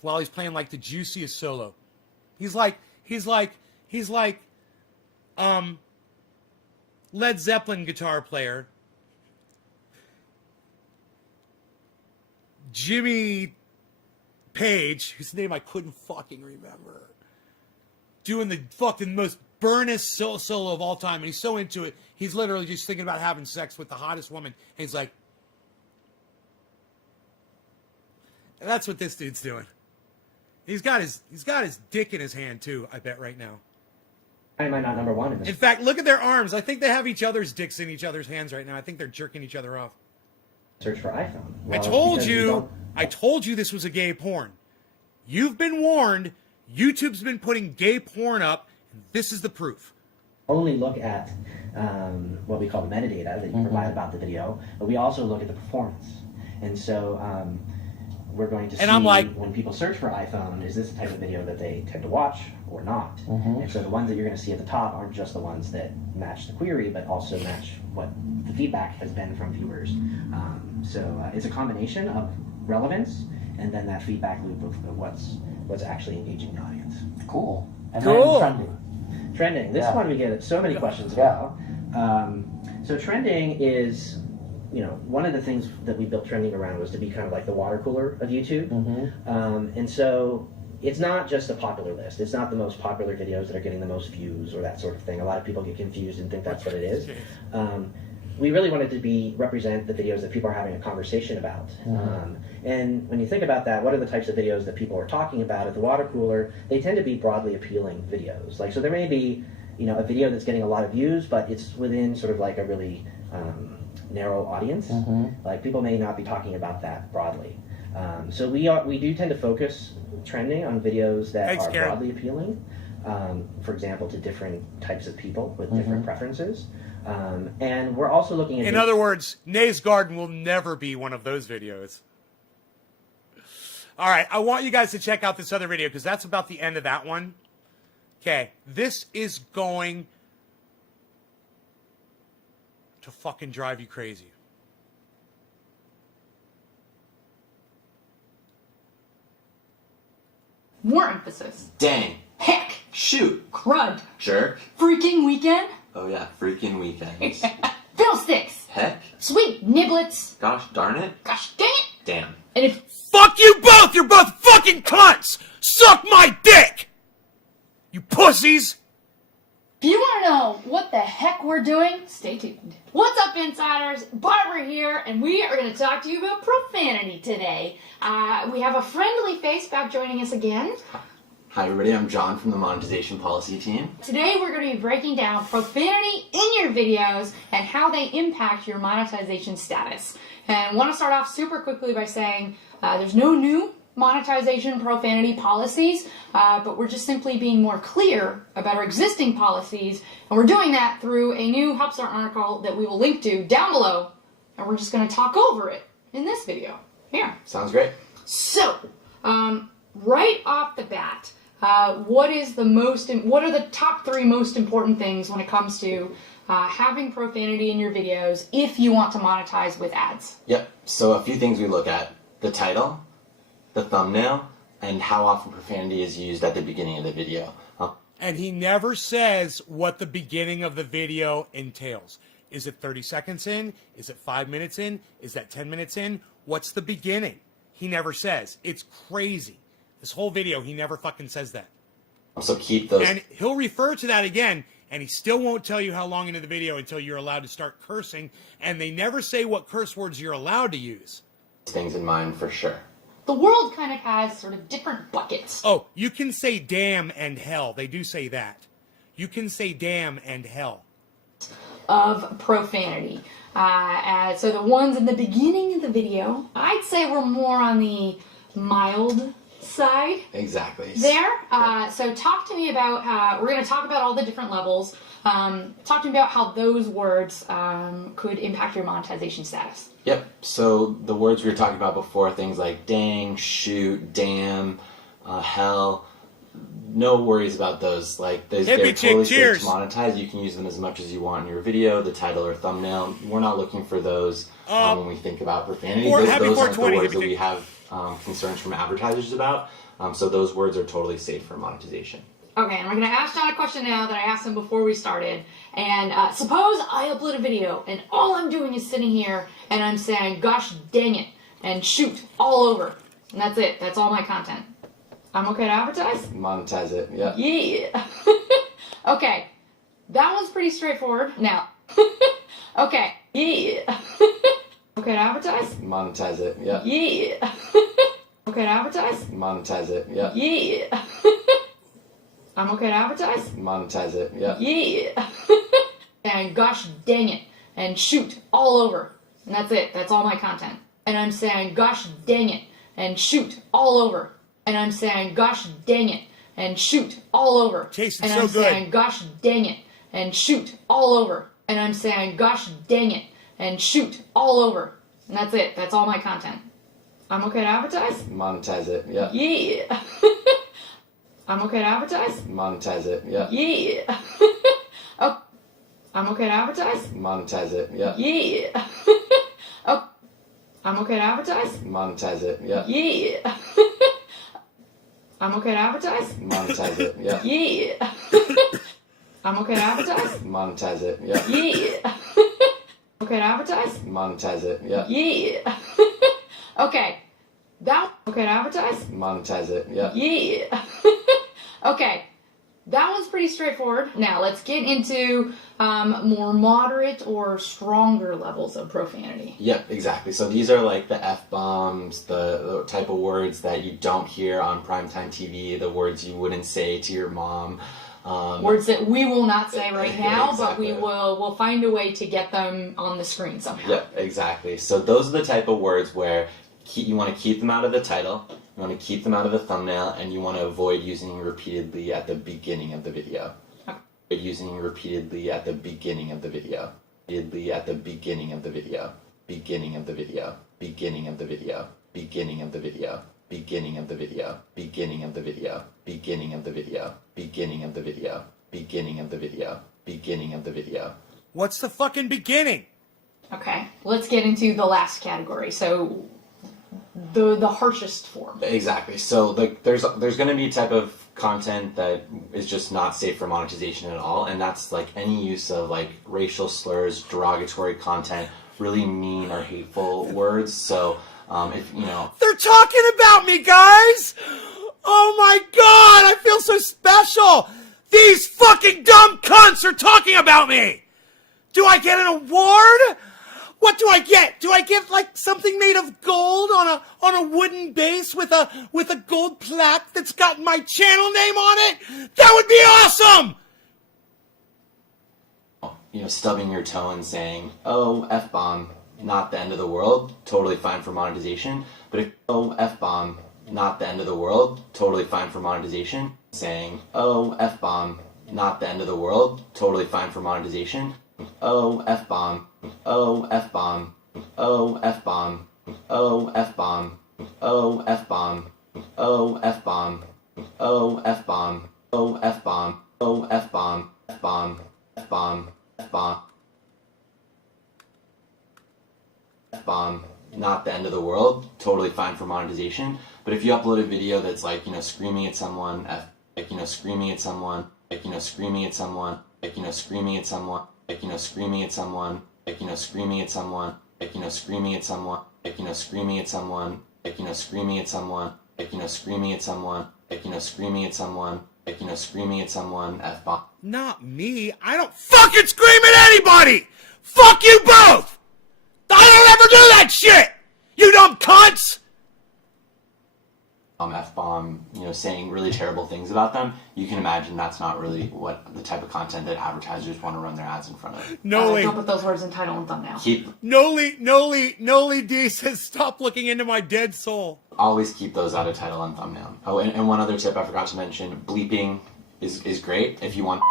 while he's playing like the juiciest solo. He's like Led Zeppelin guitar player Jimmy Page, whose name I couldn't fucking remember, doing the fucking most burnest solo of all time, and he's so into it, he's literally just thinking about having sex with the hottest woman, and he's like, and that's what this dude's doing. He's got his dick in his hand too, I bet right now. am I not number one in this? In fact, look at their arms. I think they have each other's dicks in each other's hands right now. I think they're jerking each other off. Search for iPhone. Well, I told you this was a gay porn. You've been warned. YouTube's been putting gay porn up. And this is the proof. Only look at what we call the metadata that you provide about the video, but we also look at the performance. And so we're going to see, I'm like, when people search for iPhone, is this the type of video that they tend to watch or not? And so the ones that you're going to see at the top aren't just the ones that match the query, but also match what the feedback has been from viewers. So it's a combination of relevance and then that feedback loop of what's actually engaging the audience. Cool. And Cool. then trending. Trending. This one we get so many questions about. So trending is, one of the things that we built trending around was to be kind of like the water cooler of YouTube. And so it's not just a popular list. It's not the most popular videos that are getting the most views or that sort of thing. A lot of people get confused and think that's what it is. We really wanted to represent the videos that people are having a conversation about. And when you think about that, what are the types of videos that people are talking about at the water cooler? They tend to be broadly appealing videos. So there may be, a video that's getting a lot of views, but it's within sort of like a really narrow audience. Like people may not be talking about that broadly. So we do tend to focus trending on videos that are broadly appealing. For example, to different types of people with different preferences. And we're also looking at... In other words, Nay's Garden will never be one of those videos. All right, I want you guys to check out this other video because that's about the end of that one. Okay, this is going to fucking drive you crazy. More emphasis. Dang. Heck. Shoot. Crud. Jerk. Freaking weekend. Oh yeah, freaking weekends. Fiddle sticks. Heck. Sweet niblets. Gosh darn it. Gosh dang it. Damn. And if Fuck you both! You're both fucking cunts! Suck my dick! You pussies! you want to know what the heck we're doing, stay tuned. What's up, insiders? Barbara here, and we are going to talk to you about profanity today. We have a friendly face back joining us again. Hi everybody, I'm John from the Monetization Policy Team. Today we're going to be breaking down profanity in your videos and how they impact your monetization status. And I want to start off super quickly by saying there's no new monetization profanity policies, but we're just simply being more clear about our existing policies, and we're doing that through a new Helpstart article that we will link to down below, and we're just going to talk over it in this video. Here. Sounds great. So, right off the bat, what are the top 3 most important things when it comes to having profanity in your videos if you want to monetize with ads? Yep. So a few things we look at: the title, the thumbnail, and how often profanity is used at the beginning of the video. And he never says what the beginning of the video entails. Is it 30 seconds in? Is it 5 minutes in? Is that 10 minutes in? What's the beginning? He never says. It's crazy. This whole video, he never fucking says that. So keep those. And he'll refer to that again, and he still won't tell you how long into the video until you're allowed to start cursing, and they never say what curse words you're allowed to use. Things in mind for sure. The world kind of has sort of different buckets. Oh, you can say damn and hell. They do say that. You can say damn and hell. Of profanity. So the ones in the beginning of the video, I'd say we're more on the mild side. Exactly. There. So talk to me about, we're going to talk about all the different levels. Talk to me about how those words could impact your monetization status. Yep. So the words we were talking about before, things like dang, shoot, damn, hell. No worries about those. Like they're totally safe to monetize. You can use them as much as you want in your video, the title or thumbnail. We're not looking for those when we think about profanity. Those aren't the words that we have concerns from advertisers about. So those words are totally safe for monetization. Okay, and we're going to ask John a question now that I asked him before we started. And suppose I upload a video and all I'm doing is sitting here and I'm saying, gosh dang it, and shoot all over. And that's it. That's all my content. I'm okay to advertise? Monetize it, yeah. Yeah. Okay, that one's pretty straightforward. Now, okay, yeah. Okay to advertise? Monetize it, yeah. Yeah. Okay to advertise? Monetize it, yeah. Yeah. I'm okay to advertise? Monetize it, yeah. Yeah. And gosh dang it, and shoot all over. And that's it. That's all my content. And I'm saying, gosh dang it, and shoot all over. And I'm saying, gosh dang it, and shoot all over. Tastes and so I'm good. saying, gosh dang it, and shoot all over. And I'm saying, gosh dang it, and shoot all over. And that's it. That's all my content. I'm okay to advertise? Monetize it, yeah. Yeah. I'm okay to advertise? Monetize it, yeah. Yeah. Oh, I'm okay to advertise? Monetize it, yeah. Yeah. Oh, I'm okay to advertise? Monetize it, yeah. Yeah. I'm okay to advertise? Monetize it, yeah. Yeah. I'm okay to advertise? Monetize it, yeah. Yeah. Okay to advertise? Monetize it, yeah. Yeah. Okay. That okay to advertise? Monetize it, yeah. Yeah. Okay. That one's pretty straightforward. Now let's get into more moderate or stronger levels of profanity. Yep, exactly. So these are like the F-bombs, the type of words that you don't hear on primetime TV, the words you wouldn't say to your mom. Words that we will not say right now, Exactly. but we'll find a way to get them on the screen somehow. Yep, exactly. So those are the type of words where you want to keep them out of the title, you want to keep them out of the thumbnail, and you want to avoid using repeatedly at the beginning of the video. Okay. Using repeatedly at the beginning of the video. Repeatedly at the beginning of the video. Beginning of the video. Beginning of the video. Beginning of the video. Beginning of the video. Beginning of the video. Beginning of the video. Beginning of the video. Beginning of the video. Beginning of the video. What's the fucking beginning? Okay, let's get into the last category. So the harshest form. Exactly. So like there's going to be a type of content that is just not safe for monetization at all, and that's like any use of like racial slurs, derogatory content, really mean or hateful words. So if you know, They're talking about me, guys! Oh my god, I feel so special! These fucking dumb cunts are talking about me! Do I get an award? What do I get? Do I get like something made of gold on a wooden base with a gold plaque that's got my channel name on it? That would be awesome! you know, stubbing your toe and saying, "Oh, F-bomb, not the end of the world," totally fine for monetization. But if "Oh, F-bomb, not the end of the world, totally fine for monetization. Saying, oh, F-bomb, not the end of the world, totally fine for monetization. Oh, F-bomb, oh, F-bomb, oh, F-bomb, oh, F-bomb, oh, F-bomb, oh, F-bomb, oh, F-bomb, oh, F-bomb, oh, F-bomb, F-bomb, F-bomb, F-bomb, F-bomb, not the end of the world, totally fine for monetization. But if you upload a video that's like, screaming at someone, screaming at someone, screaming at someone, screaming at someone, screaming at someone, screaming at someone, screaming at someone, screaming at someone, screaming at someone, screaming at someone, screaming at someone, screaming at someone, F-bomb. Not me. I don't fucking scream at anybody! Fuck you both! I don't ever do that shit! You dumb cunts! F-bomb, saying really terrible things about them, you can imagine that's not really what the type of content that advertisers want to run their ads in front of. Don't put those words in title and thumbnail. Noli D says stop looking into my dead soul. Always keep those out of title and thumbnail. Oh, and one other tip I forgot to mention, bleeping is great if you want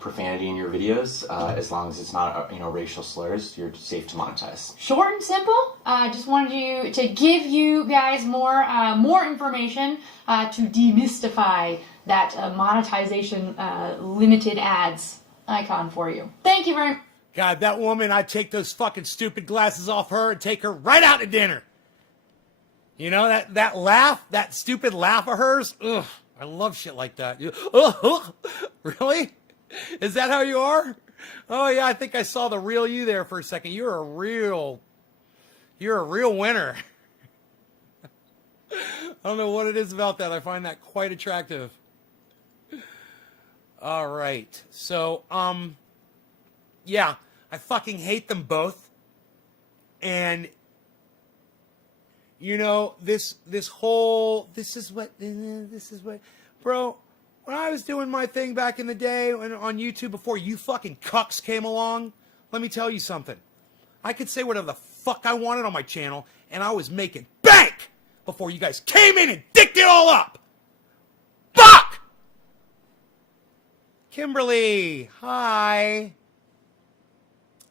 profanity in your videos, as long as it's not racial slurs, you're safe to monetize. Short and simple. Just wanted to give you guys more information to demystify that monetization limited ads icon for you. Thank you very much. God, that woman, I'd take those fucking stupid glasses off her and take her right out to dinner. That laugh, that stupid laugh of hers, ugh. I love shit like that. Really? Is that how you are? Oh yeah, I think I saw the real you there for a second. You're a real winner. I don't know what it is about that. I find that quite attractive. All right. So, yeah, I fucking hate them both. And this is what, bro, when I was doing my thing back in the day on YouTube before you fucking cucks came along, let me tell you something. I could say whatever the fuck I wanted on my channel, and I was making bank before you guys came in and dicked it all up. Fuck! Kimberly, hi.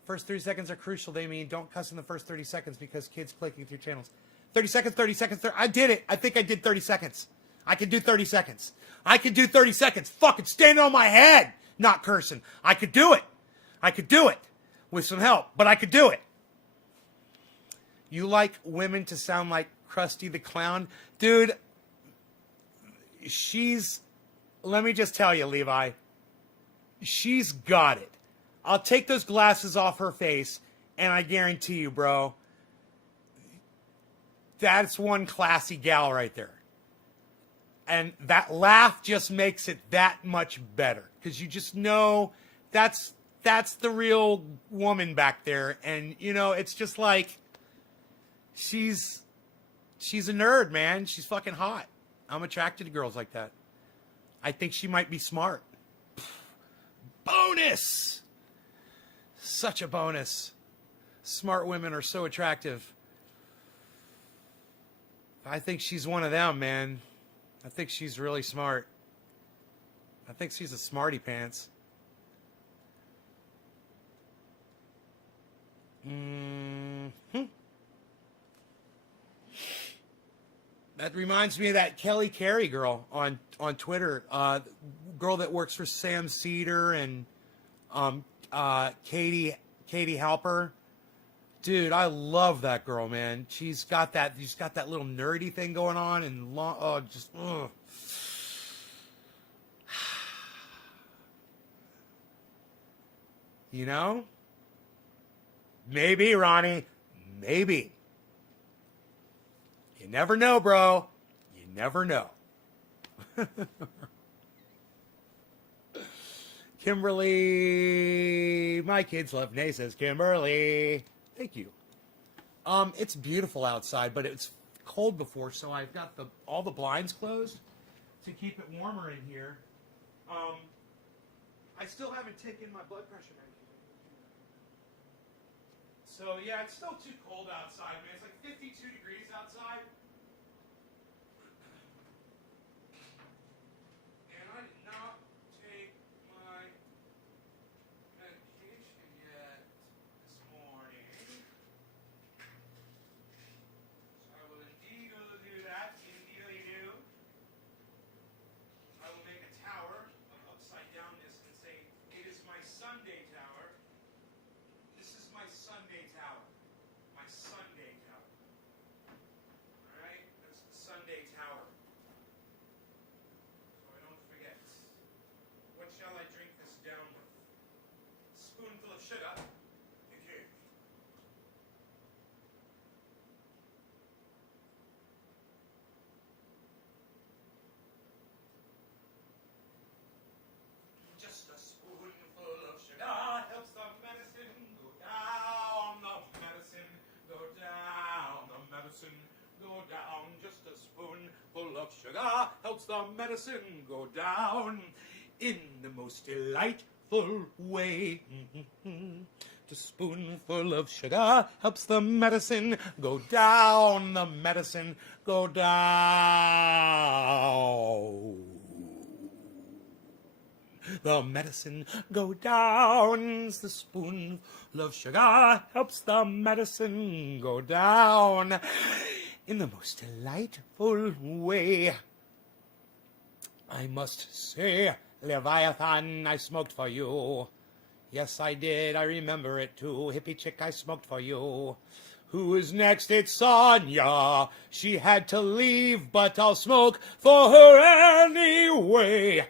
First 30 seconds are crucial. They mean don't cuss in the first 30 seconds because kids clicking through channels. 30 seconds, 30 seconds. I did it. I think I did 30 seconds. I can do 30 seconds. I can do 30 seconds. Fucking standing on my head, not cursing. I could do it. I could do it with some help, but I could do it. You like women to sound like Krusty the Clown? Dude, let me just tell you, Levi, she's got it. I'll take those glasses off her face, and I guarantee you, bro, that's one classy gal right there. And that laugh just makes it that much better. Because you just know that's the real woman back there. And, it's just like, she's a nerd, man. She's fucking hot. I'm attracted to girls like that. I think she might be smart. Bonus! Such a bonus. Smart women are so attractive. I think she's one of them, man. I think she's really smart. I think she's a smarty pants. That reminds me of that Kelly Carey girl on Twitter. Girl that works for Sam Cedar and Katie Halper. Dude, I love that girl, man. She's got that little nerdy thing going on and ugh. Maybe, Ronnie. Maybe. You never know, bro. You never know. Kimberly, my kids love Nay, says Kimberly. Thank you. It's beautiful outside, but it's cold before, so I've got all the blinds closed to keep it warmer in here. I still haven't taken my blood pressure medication. So yeah, it's still too cold outside, man. It's like 52 degrees outside. Sunday tower. This is my Sunday tower. My Sunday tower. Alright? That's the Sunday tower. So I don't forget. What shall I drink this down with? Spoonful of sugar. Thank you. Just a spoonful of sugar helps the medicine go down. The medicine go down. The medicine go down. Just a spoonful of sugar helps the medicine go down in the most delightful way. A spoonful of sugar helps the medicine go down. The medicine go down. The medicine go down. The spoonful of sugar helps the medicine go down in the most delightful way. I must say, Leviathan, I smoked for you. Yes, I did. I remember it too. Hippie chick, I smoked for you. Who is next? It's Sonia. She had to leave, but I'll smoke for her anyway.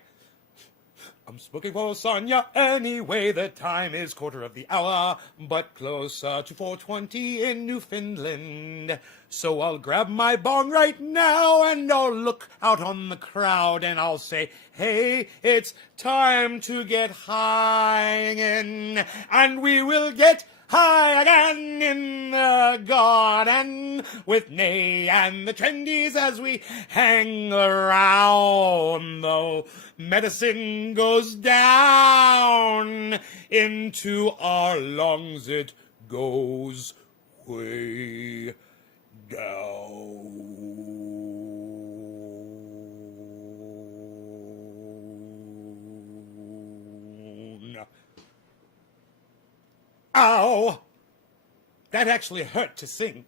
I'm smoking for Sonia anyway. The time is 1:15, but closer to 4:20 in Newfoundland. So I'll grab my bong right now and I'll look out on the crowd and I'll say, hey, it's time to get high again. And we will get high again in the garden with Nay and the Trendies as we hang around. Though medicine goes down into our lungs, it goes way down. Ow! That actually hurt to sing.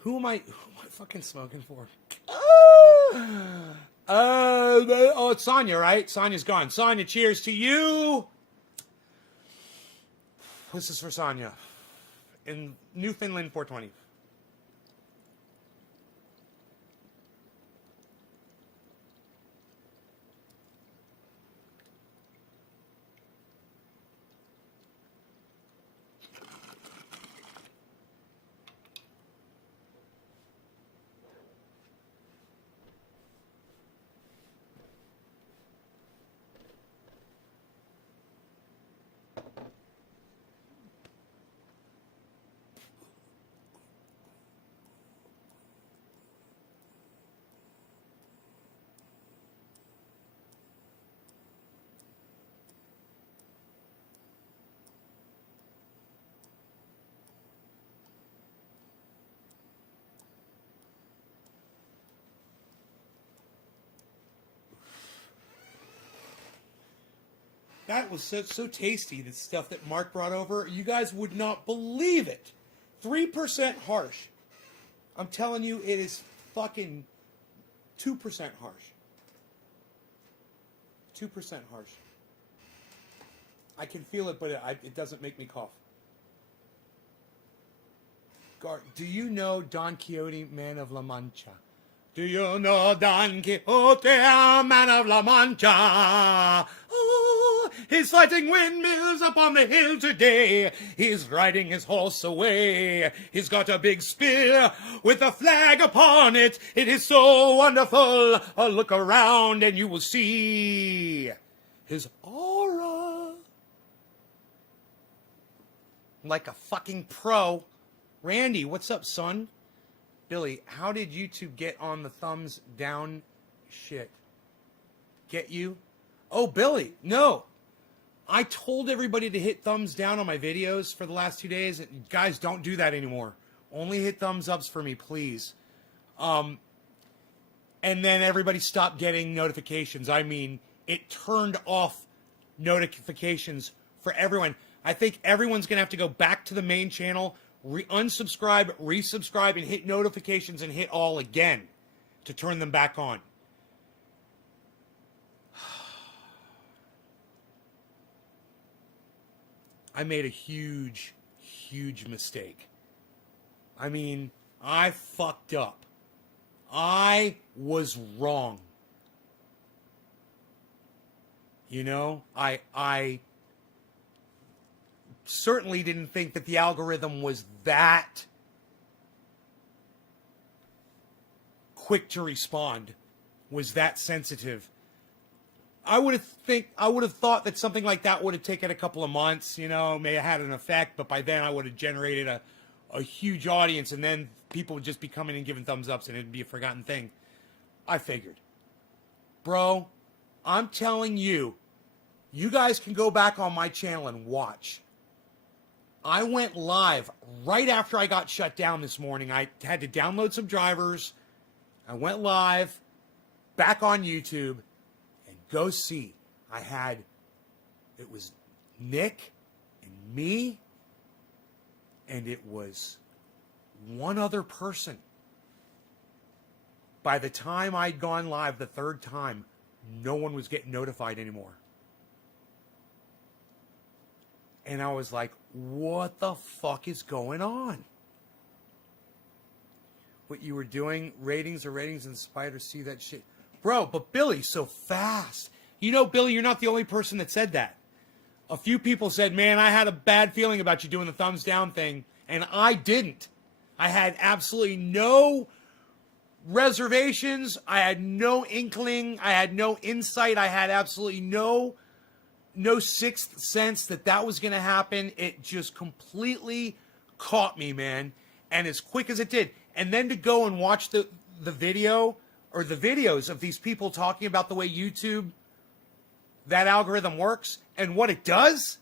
Who am I fucking smoking for? Oh, it's Sonia, right? Sonia's gone. Sonia, cheers to you. This is for Sonia. In Newfoundland 420. That was so tasty, the stuff that Mark brought over. You guys would not believe it. 3% harsh. I'm telling you, it is fucking 2% harsh. 2% harsh. I can feel it, but it doesn't make me cough. Do you know Don Quixote, man of La Mancha? Do you know Don Quixote, man of La Mancha? Oh, he's fighting windmills up on the hill today. He's riding his horse away. He's got a big spear with a flag upon it. It is so wonderful. Look around and you will see his aura. Like a fucking pro. Randy, what's up, son? Billy, how did YouTube get on the thumbs down shit? Get you? Oh, Billy, no. I told everybody to hit thumbs down on my videos for the last 2 days. Guys, don't do that anymore. Only hit thumbs ups for me, please. And then everybody stopped getting notifications. I mean, it turned off notifications for everyone. I think everyone's going to have to go back to the main channel, unsubscribe, resubscribe, and hit notifications and hit all again to turn them back on. I made a huge, huge mistake. I mean, I fucked up. I was wrong. You know, I certainly didn't think that the algorithm was that quick to respond, was that sensitive. I would have thought that something like that would have taken a couple of months, you know, may have had an effect, but by then I would have generated a huge audience, and then people would just be coming and giving thumbs ups, and it'd be a forgotten thing. I figured. Bro, I'm telling you, you guys can go back on my channel and watch. I went live right after I got shut down this morning. I had to download some drivers. I went live, back on YouTube, and go see. It was Nick and me, and it was one other person. By the time I'd gone live the third time, no one was getting notified anymore. And I was like, what the fuck is going on? What you were doing, ratings and spiders see that shit. Bro, but Billy, so fast. You know, Billy, you're not the only person that said that. A few people said, man, I had a bad feeling about you doing the thumbs down thing, and I didn't. I had absolutely no reservations. I had no inkling. I had no insight. I had absolutely no sixth sense that was going to happen. It just completely caught me, man. And as quick as it did. And then to go and watch the video or the videos of these people talking about the way YouTube, that algorithm works and what it does.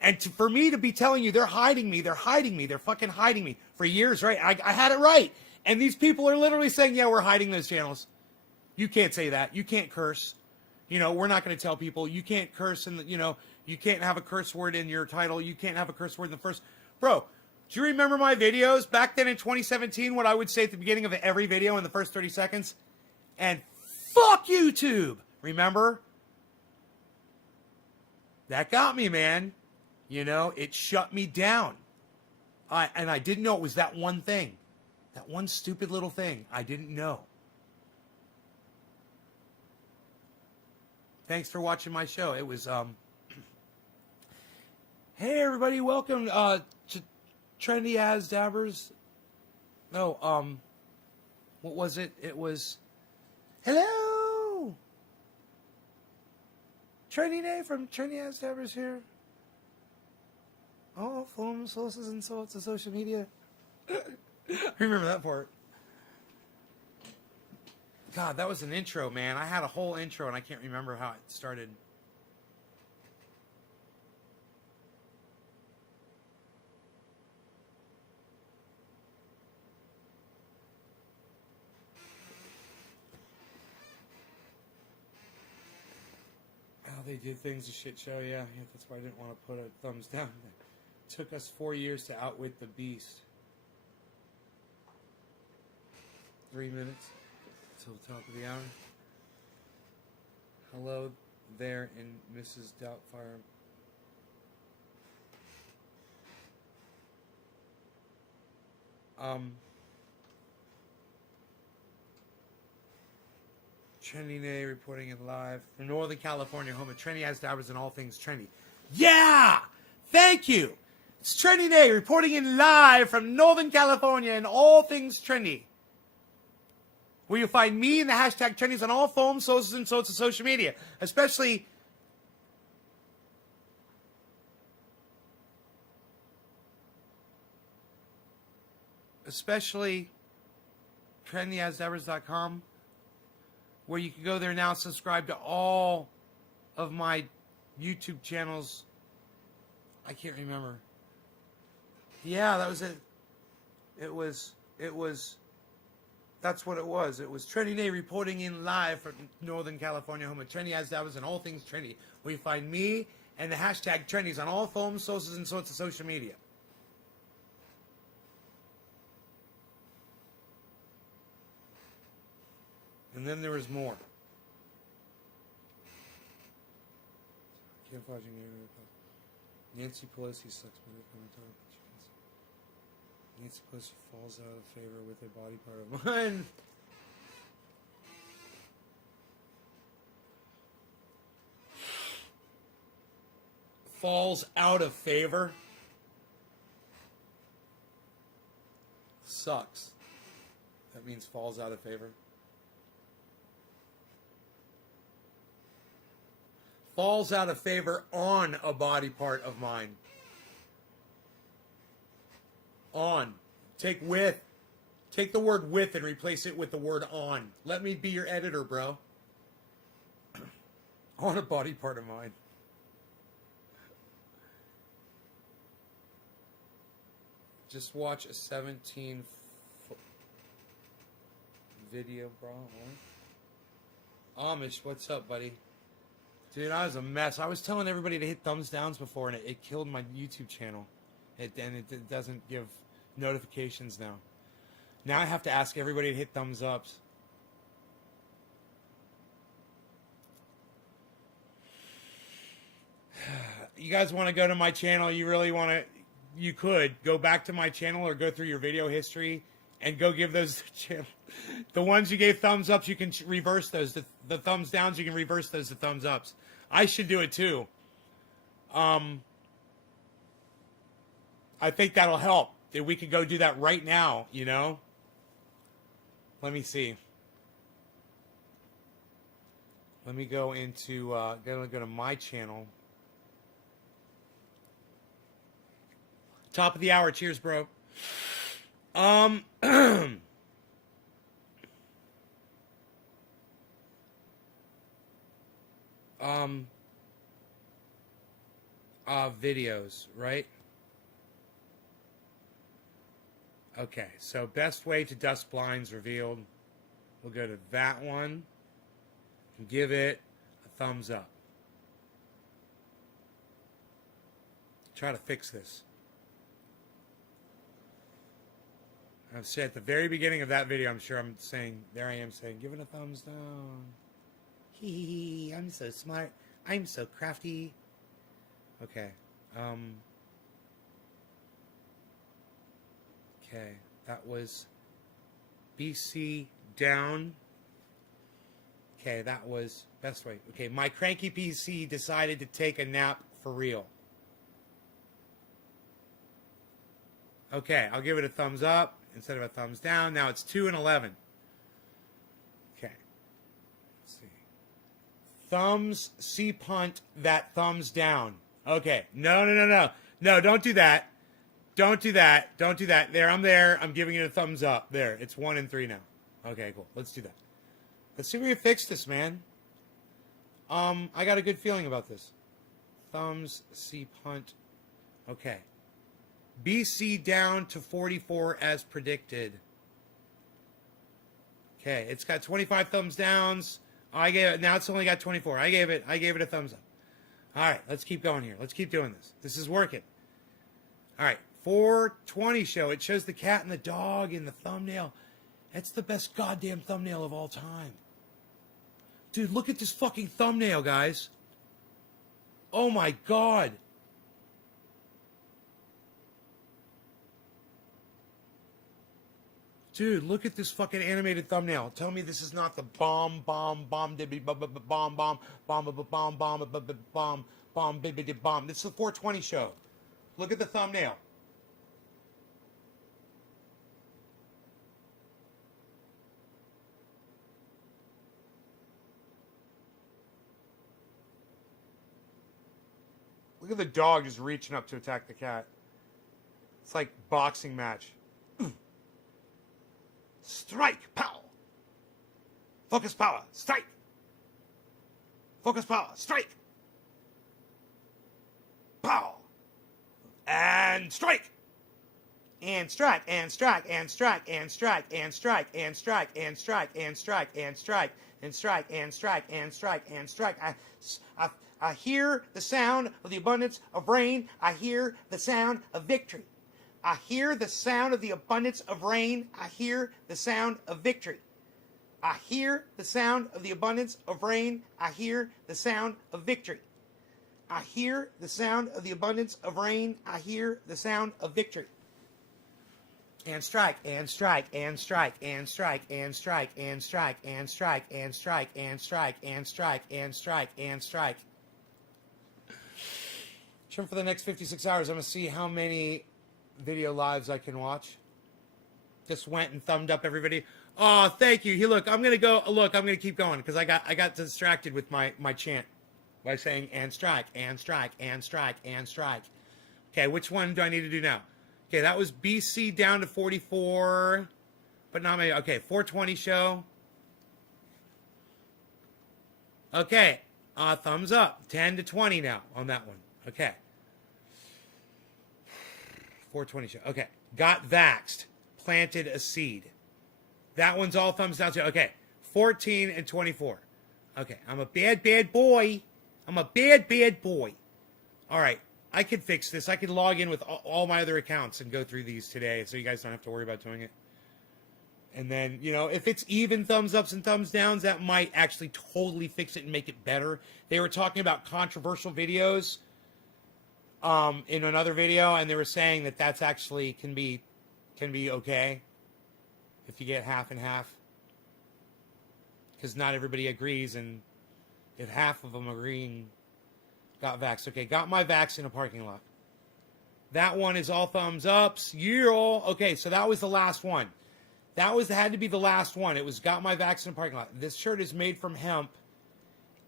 And for me to be telling you they're hiding me, they're fucking hiding me for years, right? I had it right. And these people are literally saying, yeah, we're hiding those channels. You can't say that. You can't curse. You know, we're not going to tell people you can't curse, and you know, you can't have a curse word in your title. You can't have a curse word in the first. Bro, do you remember my videos back then in 2017? What I would say at the beginning of every video in the first 30 seconds? And fuck YouTube. Remember? That got me, man. You know, it shut me down. And I didn't know it was that one thing. That one stupid little thing. I didn't know. Thanks for watching my show. It was, hey everybody, welcome, to Trendy As Dabbers. No, what was it? It was, hello! Trendy Day from Trendy As Dabbers here. Oh, phone sources and sorts of social media. Remember that part. God, that was an intro, man. I had a whole intro, and I can't remember how it started. Oh, they did things a shit show, yeah. That's why I didn't want to put a thumbs down. It took us 4 years to outwit the beast. 3 minutes. Till the top of the hour. Hello there in Mrs. Doubtfire. Trendy Nay reporting it live from Northern California, home of Trendy As Dabbers and all things trendy. Yeah! Thank you! It's Trendy Nay reporting in live from Northern California and all things trendy. Where you'll find me and the hashtag trendies on all forms, sources, and sorts of social media. Especially trendyasdabbers.com, where you can go there now and subscribe to all of my YouTube channels. I can't remember. Yeah, that was it. It was... That's what it was. It was Trendy Day reporting in live from Northern California, home of Trendy As Dabbers and all things trendy. Where you find me and the hashtag trendies on all forms, sources, and sorts of social media. And then there was more. Nancy Pelosi sucks my dick when I talk. Nancy Pelosi falls out of favor with a body part of mine. Falls out of favor. Sucks. That means falls out of favor. Falls out of favor on a body part of mine. On. Take with. Take the word with and replace it with the word on. Let me be your editor, bro. On a body part of mine. Just watch a 17 video, bro. Amish, what's up, buddy? Dude, I was a mess. I was telling everybody to hit thumbs downs before, and it killed my YouTube channel. It doesn't give notifications now. Now I have to ask everybody to hit thumbs ups. You guys want to go to my channel? You really want to? You could go back to my channel or go through your video history and go give those the ones you gave thumbs ups. You can reverse those. The thumbs downs, you can reverse those to thumbs ups. I should do it too. I think that'll help. That we could go do that right now. You know. Let me see. Let me go into go to my channel. Top of the hour. Cheers, bro. Videos, right? Okay, so best way to dust blinds revealed. We'll go to that one and give it a thumbs up. Try to fix this. I've said at the very beginning of that video, I'm sure I'm saying, there I am saying, give it a thumbs down. Hee hee hee, I'm so smart. I'm so crafty. Okay. Okay, that was BC down. Okay, that was best way. Okay, my cranky PC decided to take a nap for real. Okay, I'll give it a thumbs up instead of a thumbs down. Now it's 2 and 11. Okay. Let's see. Thumbs C-punt that thumbs down. Okay. No. No, don't do that. Don't do that. Don't do that. There, I'm there. I'm giving it a thumbs up. There. It's 1 and 3 now. Okay, cool. Let's do that. Let's see if we can fix this, man. I got a good feeling about this. Thumbs C-punt. Okay. BC down to 44 as predicted. Okay, it's got 25 thumbs downs. I gave it. Now it's only got 24. I gave it a thumbs up. All right, let's keep going here. Let's keep doing this. This is working. All right, 420 show. It shows the cat and the dog in the thumbnail. That's the best goddamn thumbnail of all time. Dude, look at this fucking thumbnail, guys. Oh my god. Dude, look at this fucking animated thumbnail. Tell me this is not the bomb, dibby, bomb. This is the 420 show. Look at the thumbnail. Look at the dog just reaching up to attack the cat. It's like boxing match. Strike, pow. Focus power, strike. Focus power, strike. Pow. And strike. And strike, and strike, and strike, and strike, and strike, and strike, and strike, and strike, and strike, and strike, and strike, and strike, and strike. I hear the sound of the abundance of rain. I hear the sound of victory. I hear the sound of the abundance of rain. I hear the sound of victory. I hear the sound of the abundance of rain. I hear the sound of victory. I hear the sound of the abundance of rain. I hear the sound of victory. And strike, and strike, and strike, and strike, and strike, and strike, and strike, and strike, and strike, and strike, and strike, and strike. For the next 56 hours, I'm going to see how many video lives I can watch. Just went and thumbed up everybody. Oh, thank you. Here, look, I'm going to go. Look, I'm going to keep going because I got distracted with my chant by saying and strike, and strike, and strike, and strike. Okay, which one do I need to do now? Okay, that was BC down to 44, but not many. Okay, 420 show. Okay, thumbs up. 10 to 20 now on that one. Okay. 420 show. Okay. Got vaxxed. Planted a seed. That one's all thumbs down. Okay. 14 and 24. Okay. I'm a bad, bad boy. I'm a bad, bad boy. All right. I could fix this. I could log in with all my other accounts and go through these today so you guys don't have to worry about doing it. And then, you know, if it's even thumbs ups and thumbs downs, that might actually totally fix it and make it better. They were talking about controversial videos in another video, and they were saying that that's actually can be okay if you get half and half, because not everybody agrees, and if half of them agreeing got vaxxed. Okay, got my vax in a parking lot. That one is all thumbs ups. Yeah. Okay, so that was the last one. That had to be the last one. It was got my vax in a parking lot. This shirt is made from hemp.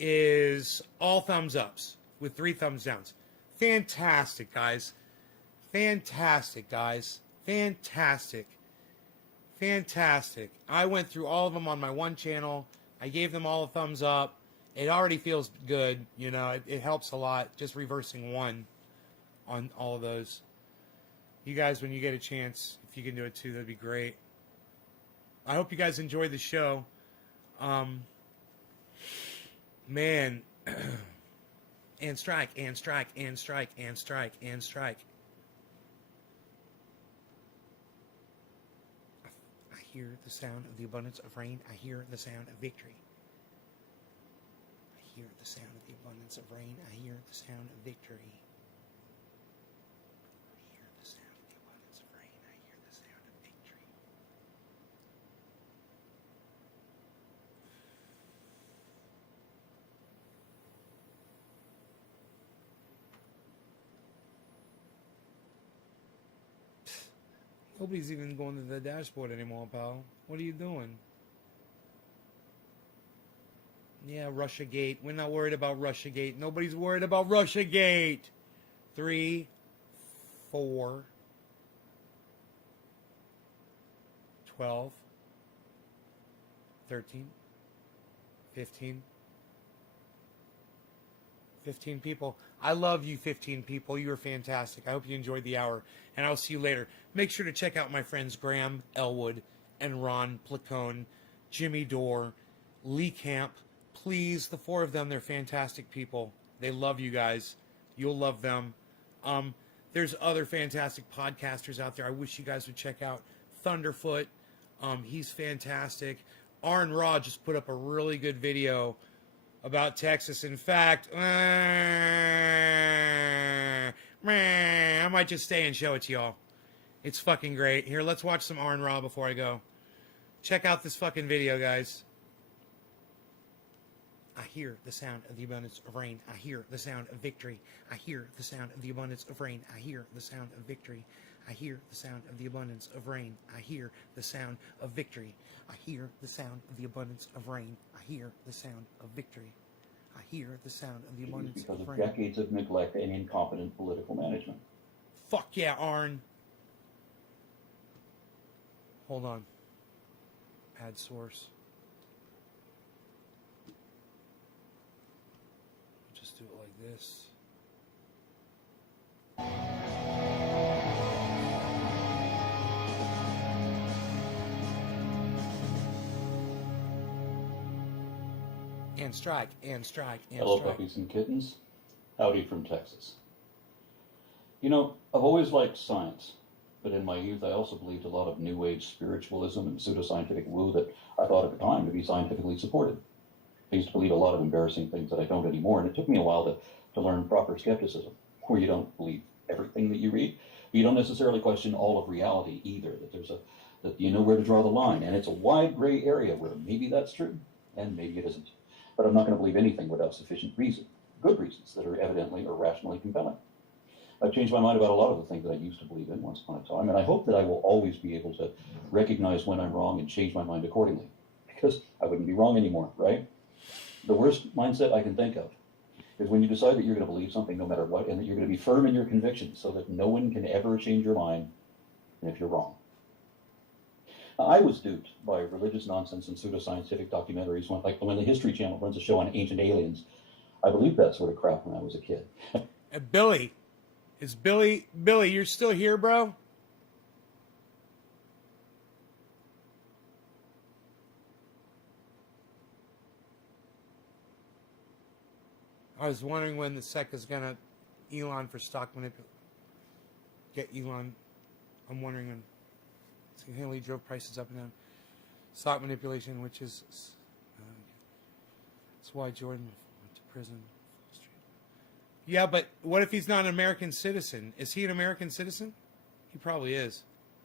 Is all thumbs ups with 3 thumbs downs. Fantastic, guys. Fantastic, guys. Fantastic. Fantastic. I went through all of them on my one channel. I gave them all a thumbs up. It already feels good. You know, it helps a lot just reversing one on all of those. You guys, when you get a chance, if you can do it too, that'd be great. I hope you guys enjoyed the show. Man. And strike, and strike, and strike, and strike, and strike. I hear the sound of the abundance of rain. I hear the sound of victory. I hear the sound of the abundance of rain. I hear the sound of victory. I hear the sound of the abundance of rain. I hear the sound of victory. Nobody's even going to the dashboard anymore, pal. What are you doing? Yeah, Russiagate. We're not worried about Russiagate. Nobody's worried about Russiagate. 3, 4, 12, 13, 15. 15 people. I love you, 15 people. You are fantastic. I hope you enjoyed the hour, and I'll see you later. Make sure to check out my friends Graham Elwood and Ron Placone, Jimmy Dore, Lee Camp. Please, the 4 of them, they're fantastic people. They love you guys. You'll love them. There's other fantastic podcasters out there. I wish you guys would check out Thunderfoot. He's fantastic. Arn Raw just put up a really good video about Texas. In fact, I might just stay and show it to y'all. It's fucking great. Here, let's watch some Arn Raw before I go. Check out this fucking video, guys. I hear the sound of the abundance of rain. I hear the sound of victory. I hear the sound of the abundance of rain. I hear the sound of victory. I hear the sound of the abundance of rain. I hear the sound of victory. I hear the sound of the abundance of rain. I hear the sound of victory. I hear the sound of the abundance because of of rain. decades of neglect and incompetent political management. Fuck yeah, Arn. Hold on. Add source. Just do it like this. And strike, and strike, and Hello, strike. puppies and kittens. Howdy from Texas. You know, I've always liked science, but in my youth I also believed a lot of New Age spiritualism and pseudoscientific woo that I thought at the time to be scientifically supported. I used to believe a lot of embarrassing things that I don't anymore, and it took me a while to learn proper skepticism, where you don't believe everything that you read, but you don't necessarily question all of reality either, that you know where to draw the line, and it's a wide gray area where maybe that's true, and maybe it isn't. But I'm not going to believe anything without sufficient reason, good reasons that are evidently or rationally compelling. I've changed my mind about a lot of the things that I used to believe in once upon a time, and I hope that I will always be able to recognize when I'm wrong and change my mind accordingly, because I wouldn't be wrong anymore, right? The worst mindset I can think of is when you decide that you're going to believe something no matter what, and that you're going to be firm in your convictions so that no one can ever change your mind if you're wrong. I was duped by religious nonsense and pseudoscientific documentaries, like when the History Channel runs a show on ancient aliens. I believed that sort of crap when I was a kid. Billy, Billy, you're still here, bro? I was wondering when the SEC is gonna Elon for stock manipulation. Get Elon. I'm wondering when significantly drove prices up and down. Stock manipulation, which is that's why Jordan went to prison. Yeah, but what if he's not an American citizen? Is he an American citizen? He probably is.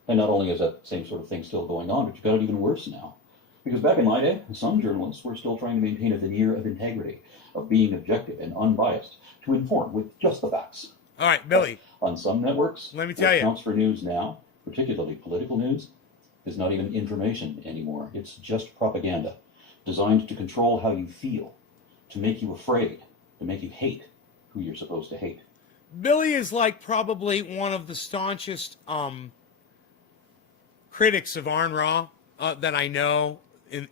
And not only is that same sort of thing still going on, but you've got it even worse now. Because back in my day, some journalists were still trying to maintain a veneer of integrity, of being objective and unbiased, to inform with just the facts. All right, Billy. On some networks, let me tell you, what counts for news now, particularly political news, is not even information anymore. It's just propaganda, designed to control how you feel, to make you afraid, to make you hate who you're supposed to hate. Billy is like probably one of the staunchest critics of Arn Ra that I know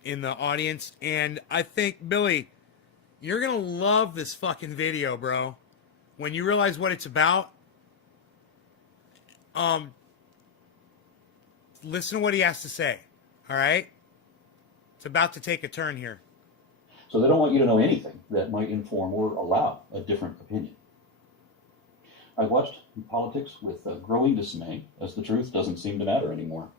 in the audience, and I think, Billy, you're gonna love this fucking video, bro. When you realize what it's about, listen to what he has to say. All right, it's about to take a turn here. So they don't want you to know anything that might inform or allow a different opinion. I watched politics with growing dismay, as the truth doesn't seem to matter anymore.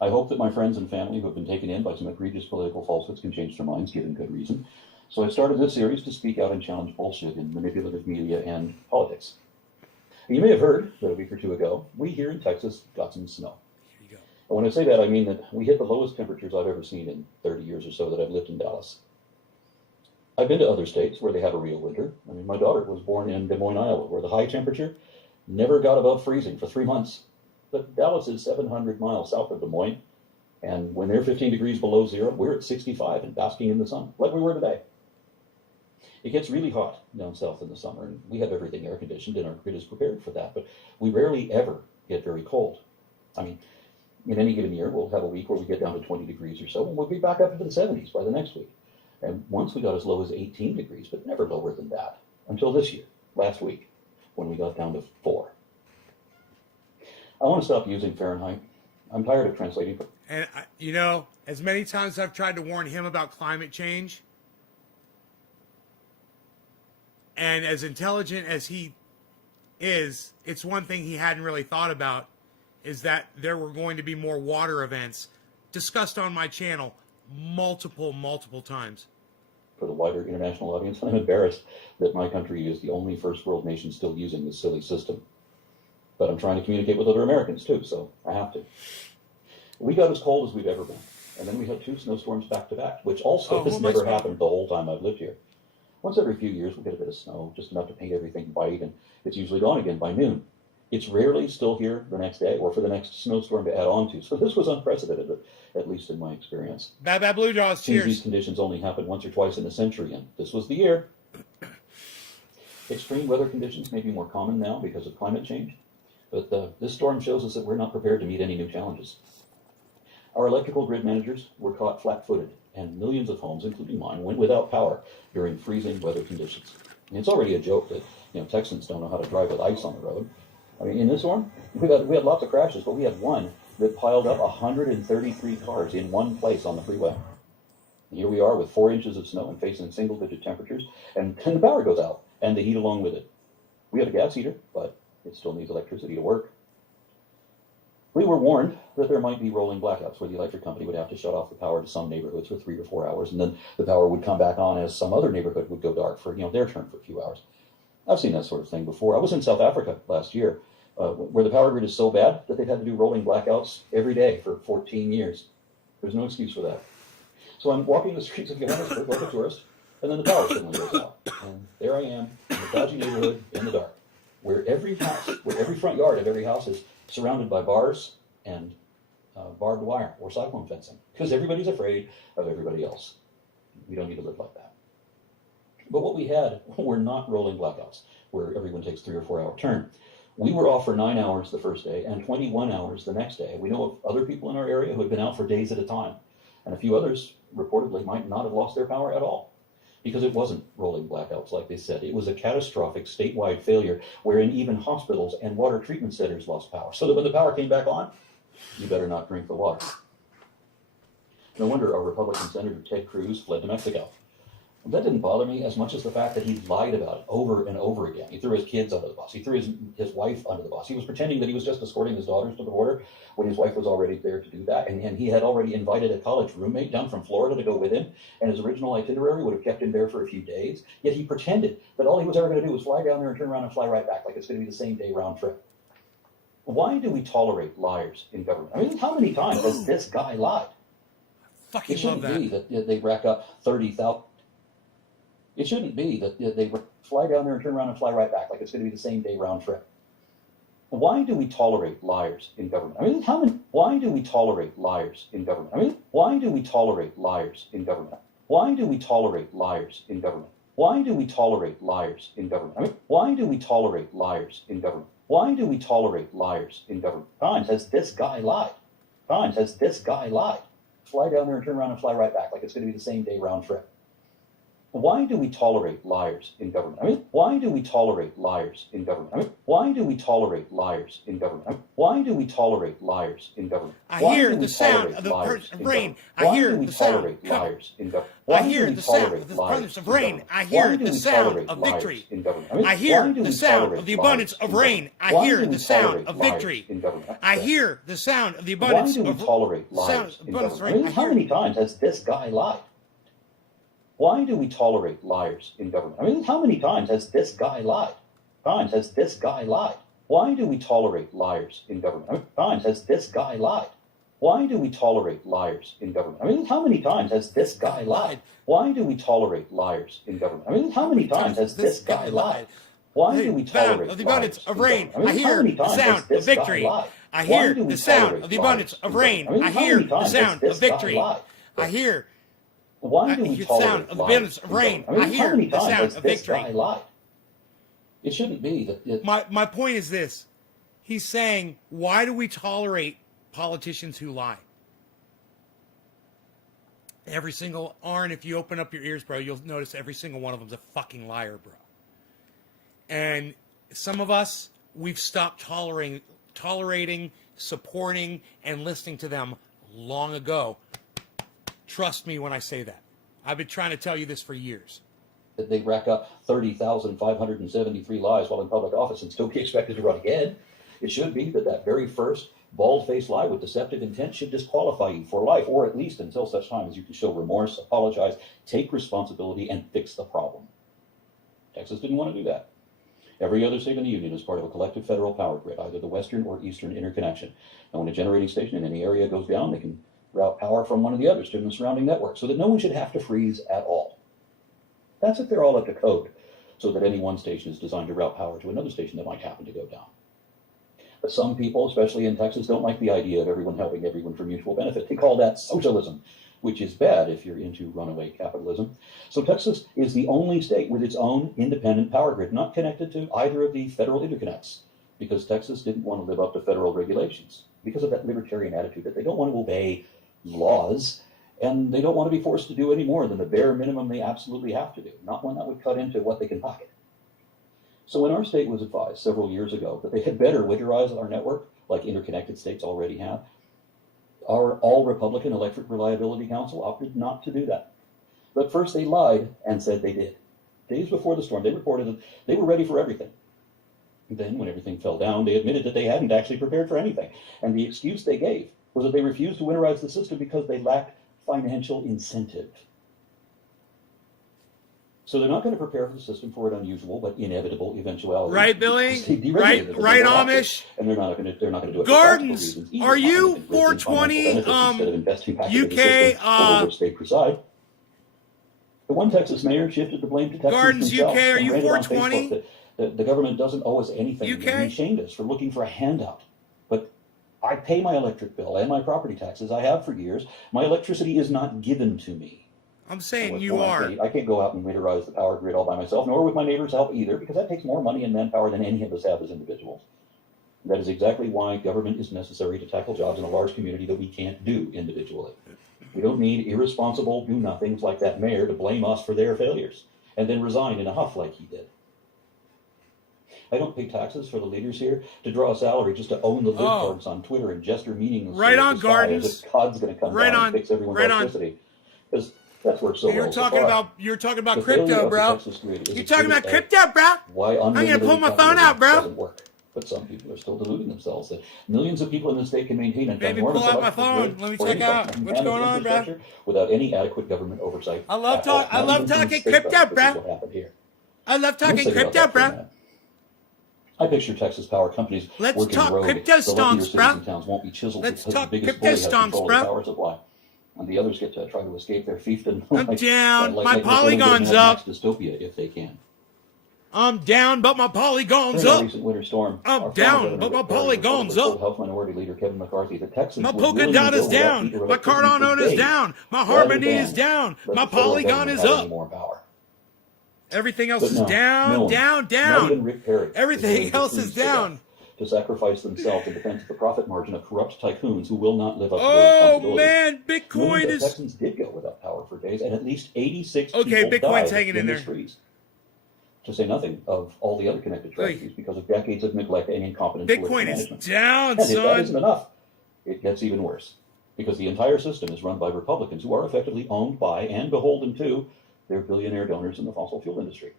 I hope that my friends and family who have been taken in by some egregious political falsehoods can change their minds, given good reason. So I started this series to speak out and challenge bullshit in manipulative media and politics. And you may have heard that a week or two ago, we here in Texas got some snow. Here you go. And when I say that, I mean that we hit the lowest temperatures I've ever seen in 30 years or so that I've lived in Dallas. I've been to other states where they have a real winter. I mean, my daughter was born in Des Moines, Iowa, where the high temperature never got above freezing for 3 months. But Dallas is 700 miles south of Des Moines, and when they're 15 degrees below zero, we're at 65 and basking in the sun, like we were today. It gets really hot down south in the summer, and we have everything air conditioned, and our grid is prepared for that, but we rarely ever get very cold. I mean, in any given year, we'll have a week where we get down to 20 degrees or so, and we'll be back up into the 70s by the next week. And once we got as low as 18 degrees, but never lower than that, until this year, last week, when we got down to 4. I want to stop using Fahrenheit. I'm tired of translating. And, you know, as many times as I've tried to warn him about climate change, and as intelligent as he is, it's one thing he hadn't really thought about, is that there were going to be more water events discussed on my channel multiple times. For the wider international audience, I'm embarrassed that my country is the only first world nation still using this silly system. But I'm trying to communicate with other Americans too, so I have to. We got as cold as we've ever been, and then we had 2 snowstorms back to back, which also has never happened the whole time I've lived here. Once every few years we'll get a bit of snow, just enough to paint everything white, and it's usually gone again by noon. It's rarely still here the next day or for the next snowstorm to add on to, so this was unprecedented, at least in my experience. Bad Blue Jaws, cheers. These conditions only happen once or twice in a century, and this was the year. Extreme weather conditions may be more common now because of climate change, but this storm shows us that we're not prepared to meet any new challenges. Our electrical grid managers were caught flat-footed, and millions of homes, including mine, went without power during freezing weather conditions. And it's already a joke that Texans don't know how to drive with ice on the road. I mean, in this one, we had lots of crashes, but we had one that piled up 133 cars in one place on the freeway. And here we are with 4 inches of snow and facing single-digit temperatures, and the power goes out, and the heat along with it. We have a gas heater, but it still needs electricity to work. We were warned that there might be rolling blackouts where the electric company would have to shut off the power to some neighborhoods for 3 or 4 hours, and then the power would come back on as some other neighborhood would go dark for their turn for a few hours. I've seen that sort of thing before. I was in South Africa last year, where the power grid is so bad that they've had to do rolling blackouts every day for 14 years. There's no excuse for that. So I'm walking the streets of Johannesburg like a tourist, and then the power suddenly goes out. And there I am in a dodgy neighborhood in the dark, where every front yard of every house is surrounded by bars and barbed wire or cyclone fencing, because everybody's afraid of everybody else. We don't need to live like that. But what we had were not rolling blackouts, where everyone takes 3 or 4 hour turn. We were off for 9 hours the first day and 21 hours the next day. We know of other people in our area who had been out for days at a time, and a few others reportedly might not have lost their power at all, because it wasn't rolling blackouts like they said. It was a catastrophic statewide failure wherein even hospitals and water treatment centers lost power, so that when the power came back on, you better not drink the water. No wonder our Republican Senator Ted Cruz fled to Mexico. That didn't bother me as much as the fact that he lied about it over and over again. He threw his kids under the bus. He threw his wife under the bus. He was pretending that he was just escorting his daughters to the border when his wife was already there to do that. And he had already invited a college roommate down from Florida to go with him. And his original itinerary would have kept him there for a few days. Yet he pretended that all he was ever going to do was fly down there and turn around and fly right back, like it's going to be the same day round trip. Why do we tolerate liars in government? I mean, how many times has this guy lied? Fucking it shouldn't love that. be that they rack up 30,000. It shouldn't be that they fly down there and turn around and fly right back, like it's going to be the same day round trip. Why do we tolerate liars in government? I mean, why do we tolerate liars in government? I mean, why do we tolerate liars in government? Why do we tolerate liars in government? Why do we tolerate liars in government? I mean, why do we tolerate liars in government? Why do we tolerate liars in government? Times has this guy lied. Times has this guy lied. Fly down there and turn around and fly right back, like it's going to be the same day round trip. Why do we tolerate liars in government? I mean, why do we tolerate liars in government? I mean, why do we tolerate liars in government? I mean, why do we tolerate liars in government? I hear the sound of the rain. I hear the sound of liars in government. I hear the sound of the abundance of rain. I hear the sound of victory. I hear the sound of the abundance of rain. I hear the sound of victory. I hear the sound of the abundance of rain. How many times has this guy lied? Why do we tolerate liars in government? I mean, how many times has this guy lied? Times has this guy lied? Why do we tolerate liars in government? I mean, times has this guy lied? Why do we tolerate liars in government? I mean, how many times has this guy lied? Why do we tolerate liars in government? I mean, how many times has this guy lied? Why do we tolerate the abundance of rain? I mean, I hear the sound of victory. I hear the sound of the abundance of rain. I hear the sound of victory. I hear. Why do we tolerate the abundance of rain? I hear the sound of victory. It shouldn't be that. My point is this: he's saying, why do we tolerate politicians who lie? Every single Arn, if you open up your ears, bro, you'll notice every single one of them's a fucking liar, bro. And some of us, we've stopped tolerating, supporting, and listening to them long ago. Trust me when I say that. I've been trying to tell you this for years. That they rack up 30,573 lies while in public office and still be expected to run again. It should be that very first bald-faced lie with deceptive intent should disqualify you for life, or at least until such time as you can show remorse, apologize, take responsibility, and fix the problem. Texas didn't want to do that. Every other state in the union is part of a collective federal power grid, either the western or eastern interconnection. And when a generating station in any area goes down, they can route power from one of the others to the surrounding network so that no one should have to freeze at all. That's if they're all up to code, so that any one station is designed to route power to another station that might happen to go down. But some people, especially in Texas, don't like the idea of everyone helping everyone for mutual benefit. They call that socialism, which is bad if you're into runaway capitalism. So Texas is the only state with its own independent power grid, not connected to either of the federal interconnects, because Texas didn't want to live up to federal regulations, because of that libertarian attitude that they don't want to obey laws, and they don't want to be forced to do any more than the bare minimum they absolutely have to do, not one that would cut into what they can pocket. So when our state was advised several years ago that they had better winterize our network, like interconnected states already have, our all-Republican Electric Reliability Council opted not to do that. But first they lied and said they did. Days before the storm, they reported that they were ready for everything. Then, when everything fell down, they admitted that they hadn't actually prepared for anything. And the excuse they gave was that they refused to winterize the system because they lacked financial incentive. So they're not going to prepare for the system for an unusual but inevitable eventuality. Right, Billy? Right, Amish? And they're not going to do it. Gardens, are you 420 UK over which they preside. The one Texas mayor shifted the blame to Texas Gardens himself, UK, are you and read it on 420? Facebook that the government doesn't owe us anything. UK? He shamed us for looking for a handout. But I pay my electric bill and my property taxes. I have for years. My electricity is not given to me. I'm saying you are. I can't go out and winterize the power grid all by myself, nor with my neighbors' help either, because that takes more money and manpower than any of us have as individuals. That is exactly why government is necessary to tackle jobs in a large community that we can't do individually. We don't need irresponsible do-nothings like that mayor to blame us for their failures and then resign in a huff like he did. I don't pay taxes for the leaders here to draw a salary just to own the libtards on Twitter and gesture meaningless. Right on, Gardens. As if God's going to come down and fix everyone's electricity. Because that's worked so well. You're talking about crypto, bro. You're talking about crypto, bro. Why I'm going to pull my phone out, bro. Doesn't work. But some people are still deluding themselves that millions of people in the state can maintain a Maybe pull out my phone. Let me check out what's going on, bro. Without any adequate government oversight. I love talking crypto, bro. I love talking crypto, bro. I picture Texas power companies Let's talk crypto stonks, bro. Towns won't be chiseled. Let's because talk the biggest crypto bully has stonks, control of bro. the power supply. And the others get to try to escape their fiefdom. I'm down. My polygon's up. Dystopia if they can. I'm down, but my polygon's up. Recent winter storm, I'm down, but my polygon's up. Health Minority Leader Kevin McCarthy, the Texans My polka dot is down. My Cardano is down. My Harmony is down. My polygon is up. Everything else is down. Everything else is down. To sacrifice themselves in defense of the profit margin of corrupt tycoons who will not live up to their responsibilities. Oh man, Bitcoin is. Texans did go without power for days, and at least 86 okay, people Bitcoin's died hanging in there. Freeze. To say nothing of all the other connected tragedies because of decades of neglect and incompetence. Bitcoin is down, and son. If that isn't enough, it gets even worse because the entire system is run by Republicans who are effectively owned by and beholden to their billionaire donors in the fossil fuel industry.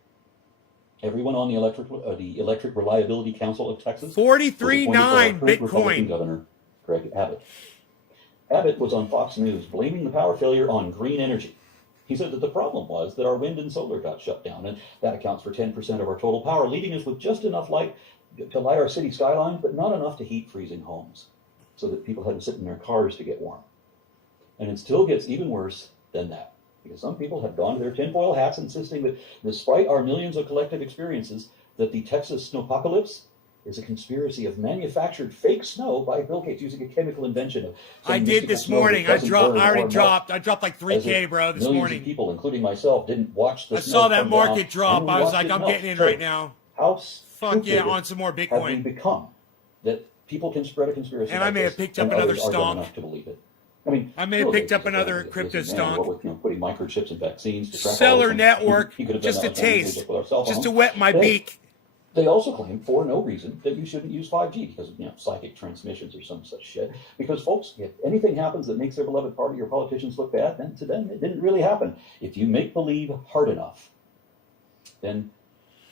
Everyone on the Electric Reliability Council of Texas 43.9 Republican Bitcoin. Governor Greg Abbott. Abbott was on Fox News blaming the power failure on green energy. He said that the problem was that our wind and solar got shut down, and that accounts for 10% of our total power, leaving us with just enough light to light our city skylines, but not enough to heat freezing homes, so that people had to sit in their cars to get warm. And it still gets even worse than that, because some people have gone to their tinfoil hats insisting that despite our millions of collective experiences, that the Texas snowpocalypse is a conspiracy of manufactured fake snow by Bill Gates using a chemical invention of. I did this morning. I dropped like 3K, bro, this morning. Of people, including myself, didn't watch the. I saw that market drop. I was like, I'm getting in right now. How fuck yeah, on some more Bitcoin. Have we become that people can spread a conspiracy? And I may have picked up another stonk. To believe it. I mean, I may have picked up another crypto stonk. Putting microchips in vaccines to track Seller network, just a taste, just to wet my beak. They also claim, for no reason, that you shouldn't use 5G because of psychic transmissions or some such shit. Because, folks, if anything happens that makes their beloved party or politicians look bad, then to them it didn't really happen. If you make believe hard enough, then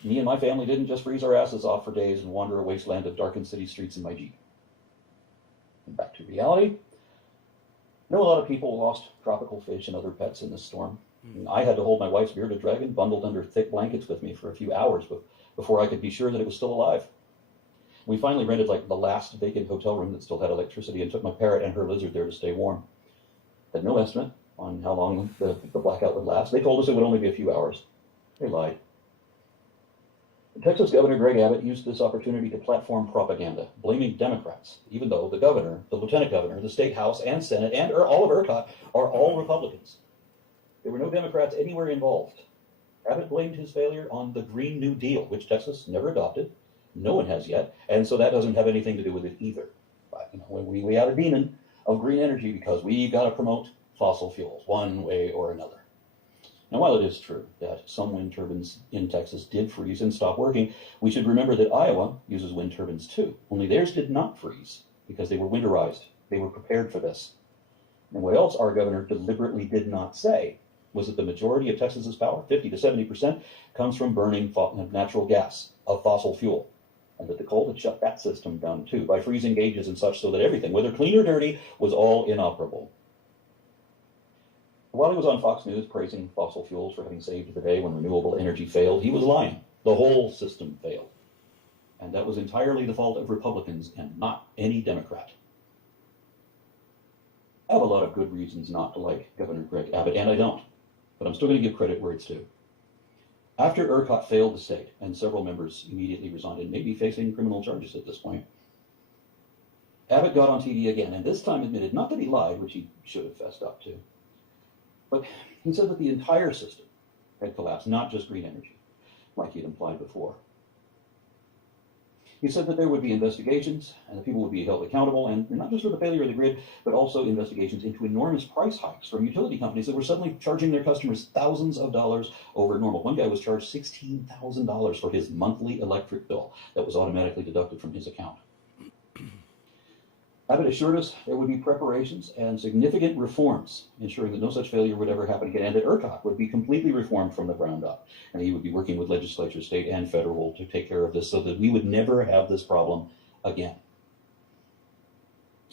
me and my family didn't just freeze our asses off for days and wander a wasteland of darkened city streets in my Jeep. And back to reality. I know a lot of people lost tropical fish and other pets in this storm. I had to hold my wife's bearded dragon bundled under thick blankets with me for a few hours before I could be sure that it was still alive. We finally rented the last vacant hotel room that still had electricity and took my parrot and her lizard there to stay warm. Had no estimate on how long the blackout would last. They told us it would only be a few hours. They lied. Texas Governor Greg Abbott used this opportunity to platform propaganda, blaming Democrats, even though the governor, the lieutenant governor, the state house and Senate, and all of ERCOT are all Republicans. There were no Democrats anywhere involved. Abbott blamed his failure on the Green New Deal, which Texas never adopted. No one has yet, and so that doesn't have anything to do with it either. But, we have a demon of green energy because we've got to promote fossil fuels one way or another. Now, while it is true that some wind turbines in Texas did freeze and stop working, we should remember that Iowa uses wind turbines too, only theirs did not freeze because they were winterized. They were prepared for this. And what else our governor deliberately did not say was that the majority of Texas's power, 50 to 70%, comes from burning natural gas of fossil fuel. and that the cult had shut that system down too by freezing gauges and such, so that everything, whether clean or dirty, was all inoperable. While he was on Fox News praising fossil fuels for having saved the day when renewable energy failed, he was lying. The whole system failed. And that was entirely the fault of Republicans and not any Democrat. I have a lot of good reasons not to like Governor Greg Abbott, and I don't. But I'm still going to give credit where it's due. After ERCOT failed the state, and several members immediately resigned and may be facing criminal charges at this point, Abbott got on TV again, and this time admitted not that he lied, which he should have fessed up to, but he said that the entire system had collapsed, not just green energy, like he had implied before. He said that there would be investigations and that people would be held accountable, and not just for the failure of the grid, but also investigations into enormous price hikes from utility companies that were suddenly charging their customers thousands of dollars over normal. One guy was charged $16,000 for his monthly electric bill that was automatically deducted from his account. Abbott assured us there would be preparations and significant reforms, ensuring that no such failure would ever happen again, and that ERCOT would be completely reformed from the ground up. And he would be working with legislatures, state and federal, to take care of this so that we would never have this problem again.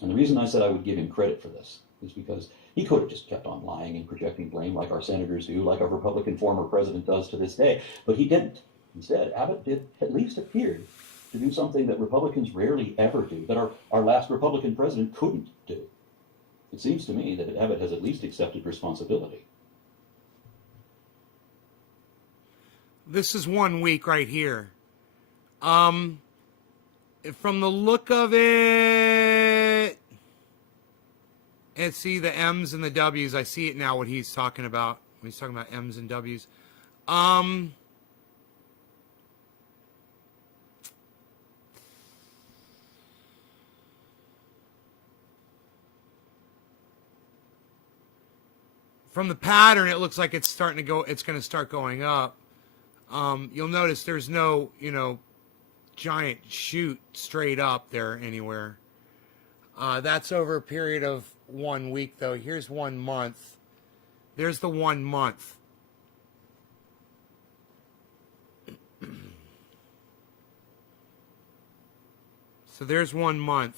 And the reason I said I would give him credit for this is because he could have just kept on lying and projecting blame like our senators do, like our Republican former president does to this day, but he didn't. Instead, Abbott did at least appear to do something that Republicans rarely ever do, that our last Republican president couldn't do. It seems to me that Abbott has at least accepted responsibility. This is 1 week right here. From the look of it, and see the M's and the W's. I see it now, what he's talking about. When he's talking about M's and W's. From the pattern, it looks like it's starting to go. It's going to start going up. You'll notice there's no, giant shoot straight up there anywhere. That's over a period of 1 week, though. Here's 1 month. There's the 1 month. So there's 1 month.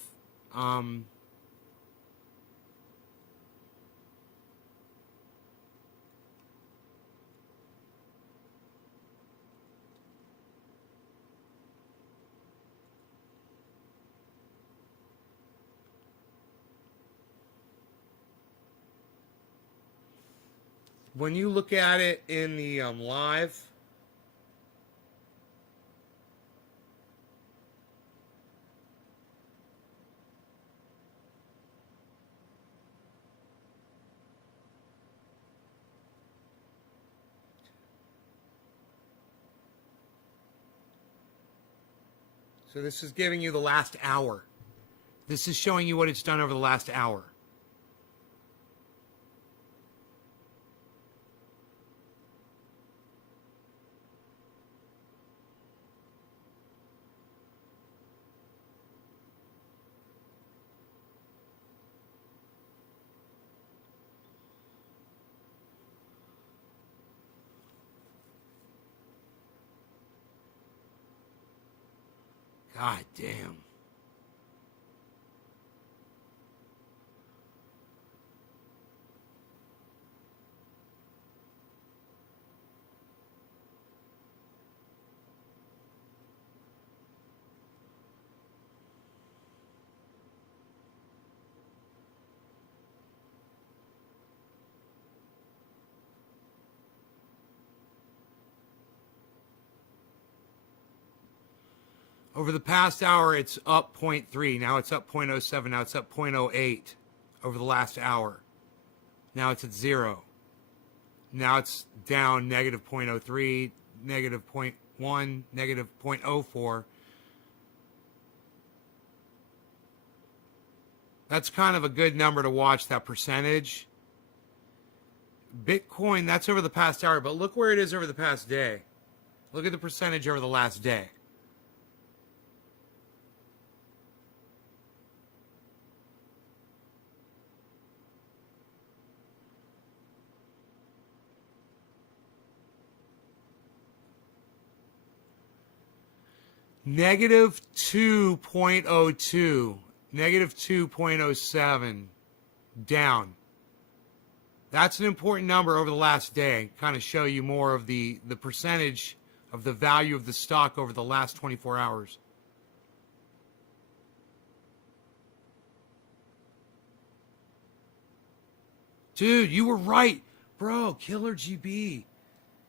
When you look at it in the live, so this is giving you the last hour. This is showing you what it's done over the last hour. God damn. Over the past hour, it's up 0.3. Now it's up 0.07. Now it's up 0.08 over the last hour. Now it's at 0. Now it's down negative 0.03, negative 0.1, negative 0.04. That's kind of a good number to watch, that percentage. Bitcoin, that's over the past hour, but look where it is over the past day. Look at the percentage over the last day. Negative 2.02. Negative 2.07. Down. That's an important number over the last day. Kind of show you more of the percentage of the value of the stock over the last 24 hours. Dude, you were right. Bro, Killer GB.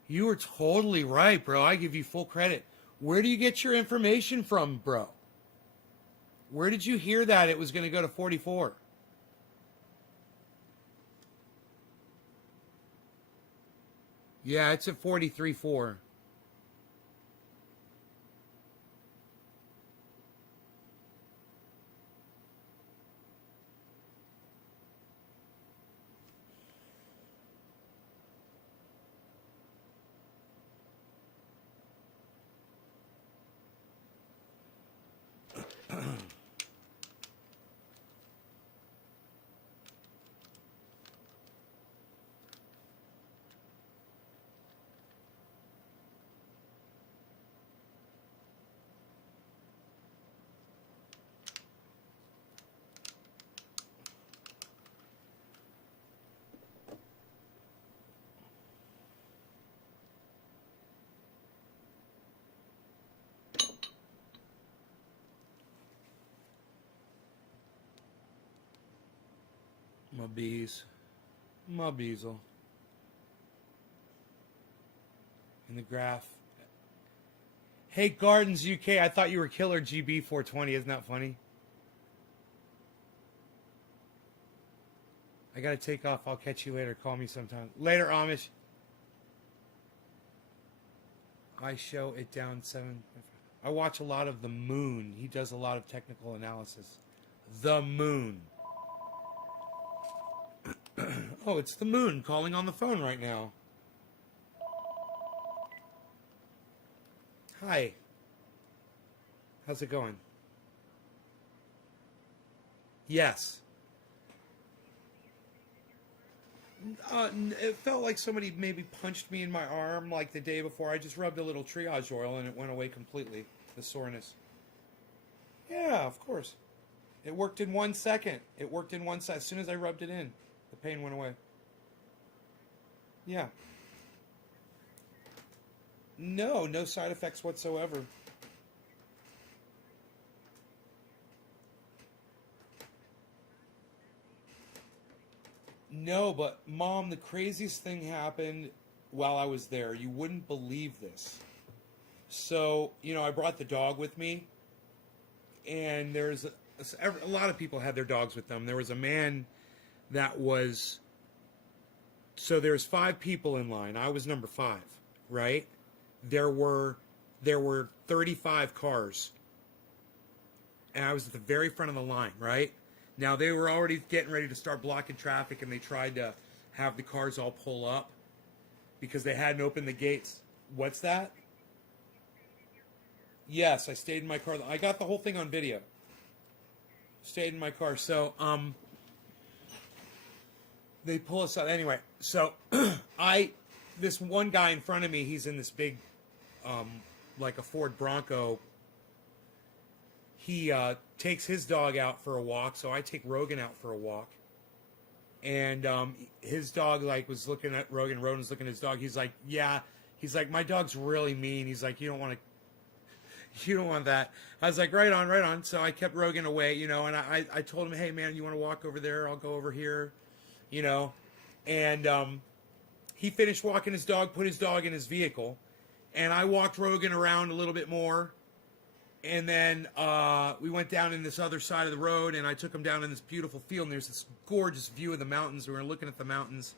You were totally right, bro. I give you full credit. Where do you get your information from, bro? Where did you hear that it was going to go to 44? Yeah, it's at 43.4. My bees. My beesel. In the graph. Hey, Gardens UK, I thought you were Killer GB 420. Isn't that funny? I gotta take off. I'll catch you later. Call me sometime. Later, Amish. I show it down 7. I watch a lot of The Moon. He does a lot of technical analysis. The Moon. Oh, it's the Moon calling on the phone right now. Hi. How's it going? Yes. It felt like somebody maybe punched me in my arm like the day before. I just rubbed a little triage oil and it went away completely, the soreness. Yeah, of course. It worked in 1 second. It worked in 1 second. As soon as I rubbed it in, the pain went away. Yeah. No side effects whatsoever. No, but Mom, the craziest thing happened while I was there. You wouldn't believe this. So, I brought the dog with me, and there's a lot of people had their dogs with them. There was a man that was, so there's 5 people in line. I was number 5, right? There were 35 cars, and I was at the very front of the line, right? Now, they were already getting ready to start blocking traffic, and they tried to have the cars all pull up because they hadn't opened the gates. What's that? Yes, I stayed in my car. I got the whole thing on video. Stayed in my car. So, they pull us out. Anyway, so this one guy in front of me, he's in this big, like a Ford Bronco. He takes his dog out for a walk, so I take Rogan out for a walk. And his dog was looking at Rogan. Rogan's looking at his dog. He's like, yeah. He's like, my dog's really mean. He's like, you don't want that. I was like, right on. So I kept Rogan away, and I told him, hey man, you want to walk over there? I'll go over here, And he finished walking his dog, put his dog in his vehicle, and I walked Rogan around a little bit more. And then we went down in this other side of the road, and I took him down in this beautiful field, and there's this gorgeous view of the mountains. We were looking at the mountains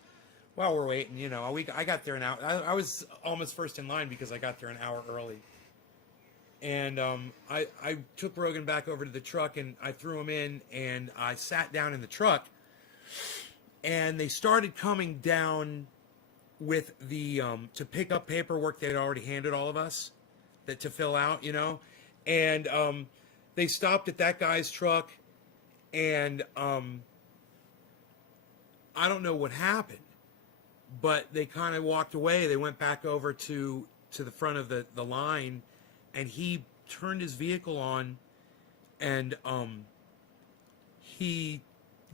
while we're waiting. I got there an hour. I was almost first in line because I got there an hour early. And I took Rogan back over to the truck, and I threw him in, and I sat down in the truck. And they started coming down with the to pick up paperwork they had already handed all of us to fill out, And they stopped at that guy's truck, and I don't know what happened, but they kind of walked away. They went back over to the front of the line, and he turned his vehicle on, and he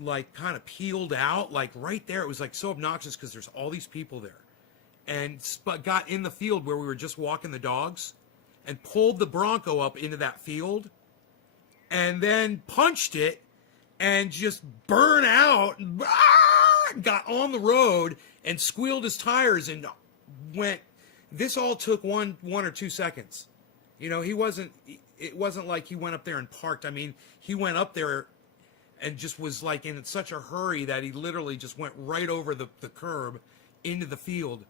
like kind of peeled out, like right there. It was like so obnoxious because there's all these people there, and got in the field where we were just walking the dogs, and pulled the Bronco up into that field, and then punched it, and just burned out, and got on the road and squealed his tires and went. This all took one or 2 seconds. You know, it wasn't like he went up there and parked. I mean, he went up there and just was like in such a hurry that he literally just went right over the curb into the field.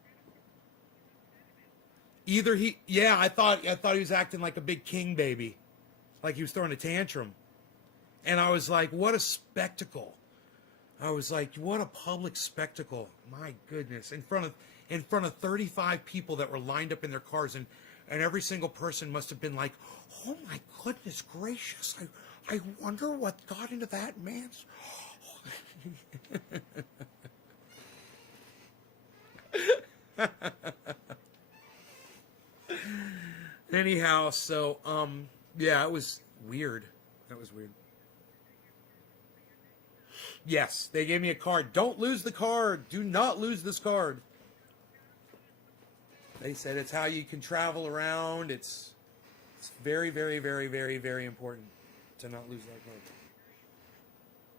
I thought he was acting like a big king baby, like he was throwing a tantrum. And I was like, what a spectacle. I was like, what a public spectacle. My goodness. In front of 35 people that were lined up in their cars, and every single person must have been like, oh my goodness gracious, I wonder what got into that man's. Anyhow, so yeah, it was weird. That was weird. Yes, they gave me a card. Don't lose the card. Do not lose this card. They said it's how you can travel around. It's very, very, very, very, very important to not lose that card.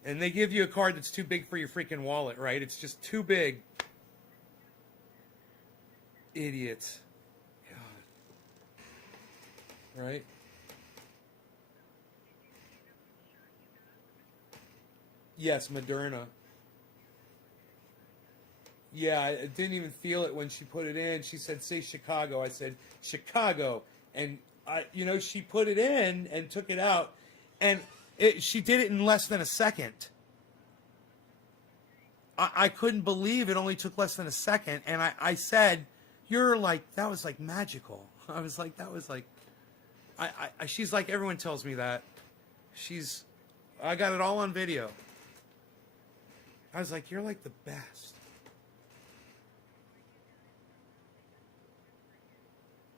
And they give you a card that's too big for your freaking wallet, right? It's just too big. Idiots. God. Right? Yes, Moderna. Yeah, I didn't even feel it when she put it in. She said, say Chicago. I said, Chicago. And, she put it in and took it out. And she did it in less than a second. I couldn't believe it only took less than a second. And I said, that was like magical. I was like, that was like, she's like, everyone tells me that. I got it all on video. I was like, you're like the best.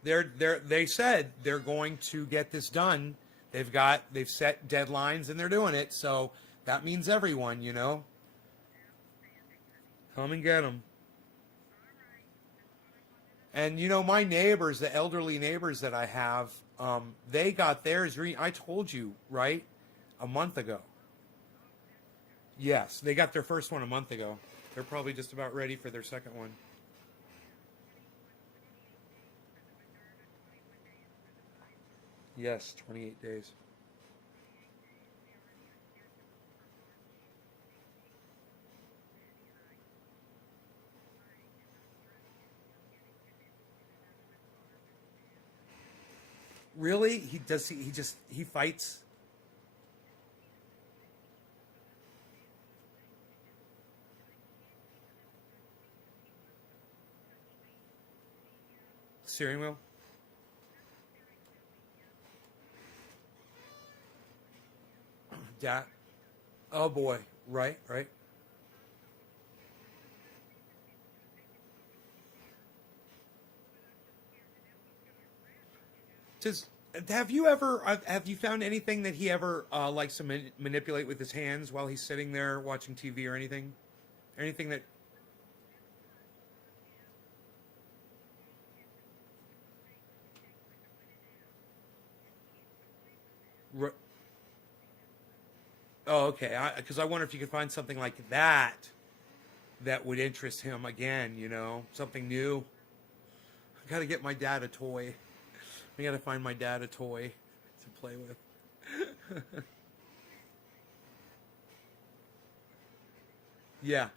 They said they're going to get this done. They've set deadlines and they're doing it. So that means everyone, come and get them. And my neighbors, the elderly neighbors that I have, they got theirs. I told you, right? A month ago. Yes, they got their first one a month ago. They're probably just about ready for their second one. Yes, 28 days. Really? He fights? Steering wheel? Dad. Oh boy. Right. Have you found anything that he ever likes to manipulate with his hands while he's sitting there watching TV or anything? Anything that... Oh, okay. Because I wonder if you could find something like that would interest him again, something new. I got to get my dad a toy. I got to find my dad a toy to play with. Yeah.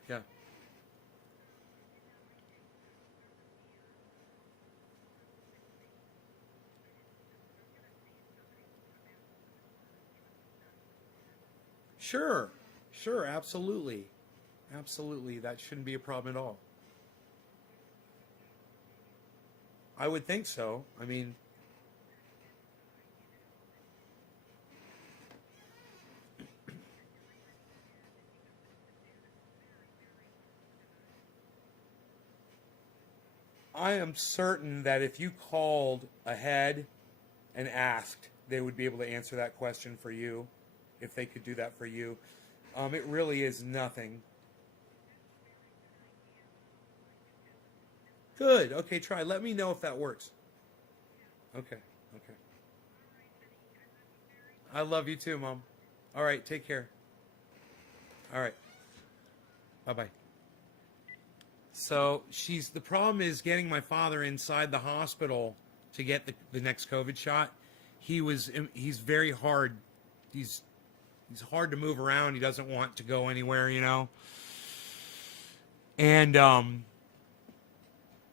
Sure, absolutely. Absolutely, that shouldn't be a problem at all. I would think so. I mean, I am certain that if you called ahead and asked, they would be able to answer that question for you, if they could do that for you. It really is nothing. Good. Okay, try. Let me know if that works. Okay. Okay. I love you too, Mom. All right, take care. All right. Bye-bye. So the problem is getting my father inside the hospital to get the next COVID shot. He's very hard. He's hard to move around. He doesn't want to go anywhere, you know. And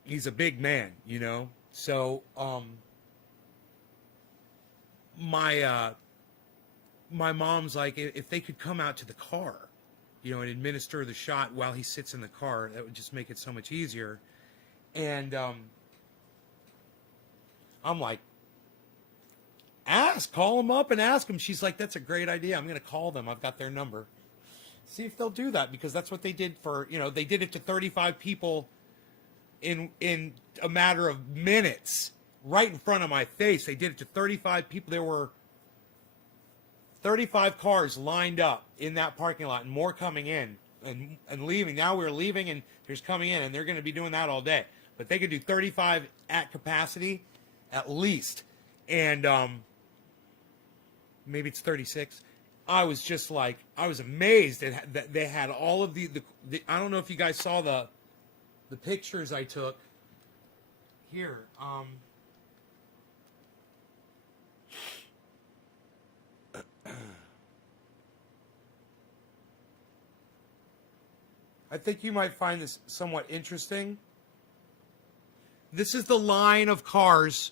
he's a big man, you know. So my mom's like, if they could come out to the car, you know, and administer the shot while he sits in the car, that would just make it so much easier. And I'm like, call them up and ask them. She's like, that's a great idea. I'm going to call them. I've got their number. See if they'll do that, because that's what they did for, you know, they did it to 35 people in a matter of minutes, right in front of my face. They did it to 35 people. There were 35 cars lined up in that parking lot, and more coming in and leaving. Now we're leaving, and there's coming in, and they're going to be doing that all day. But they could do 35 at capacity, at least. And maybe it's 36. I was just like, I was amazed that they had all of the I don't know if you guys saw the pictures I took. Here, I think you might find this somewhat interesting. This is the line of cars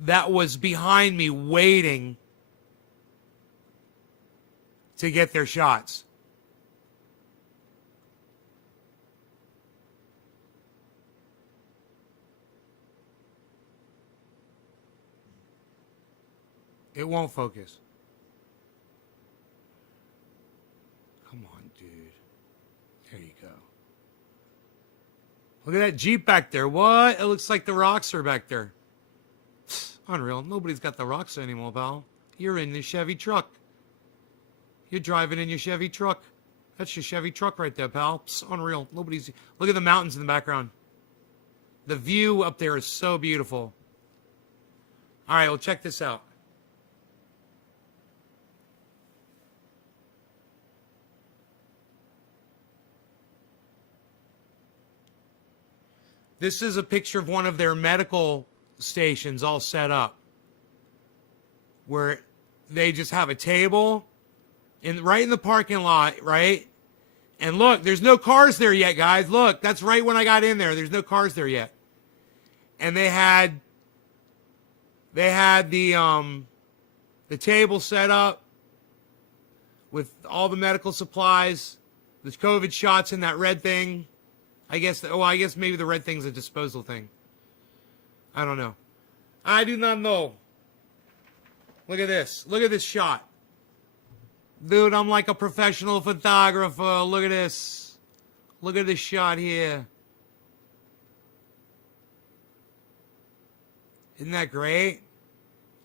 that was behind me waiting to get their shots. It won't focus. Come on, dude. There you go. Look at that Jeep back there. What? It looks like the Roxor back there. Unreal. Nobody's got the Roxor anymore, pal. You're in the Chevy truck. You're driving in your Chevy truck. That's your Chevy truck right there, pal. Unreal. Nobody's... Look at the mountains in the background. The view up there is so beautiful. All right, well, check this out. This is a picture of one of their medical stations all set up, where they just have a table right in the parking lot, right? And look, there's no cars there yet, guys. Look, that's right when I got in there. There's no cars there yet. And they had the table set up with all the medical supplies, the COVID shots in that red thing. I guess maybe the red thing's a disposal thing. I don't know. I do not know. Look at this. Look at this shot. Dude, I'm like a professional photographer. Look at this. Look at this shot here. Isn't that great?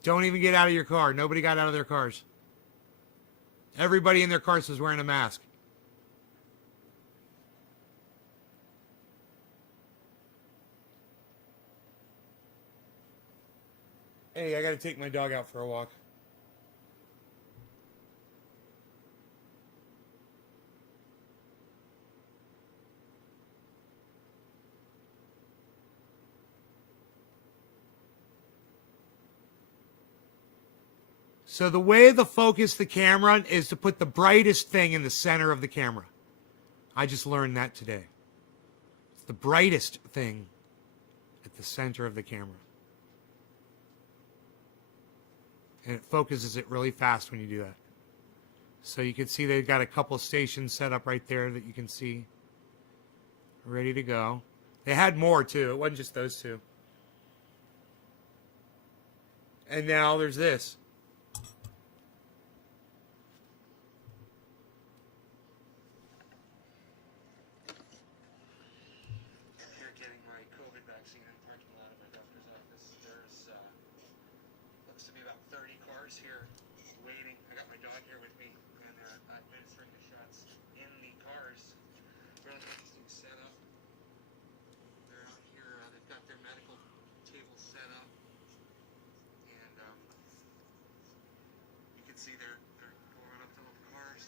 Don't even get out of your car. Nobody got out of their cars. Everybody in their cars was wearing a mask. Hey, I gotta take my dog out for a walk. So the way to focus the camera is to put the brightest thing in the center of the camera. I just learned that today. It's the brightest thing at the center of the camera. And it focuses it really fast when you do that. So you can see they've got a couple stations set up right there that you can see. Ready to go. They had more too. It wasn't just those two. And now there's this. Here getting my COVID vaccine in the parking lot of my doctor's office. There's supposed to be about 30 cars here waiting. I got my dog here with me, and they're administering the shots in the cars. Really interesting setup. They're out here. They've got their medical table set up, and you can see they're going up to the cars.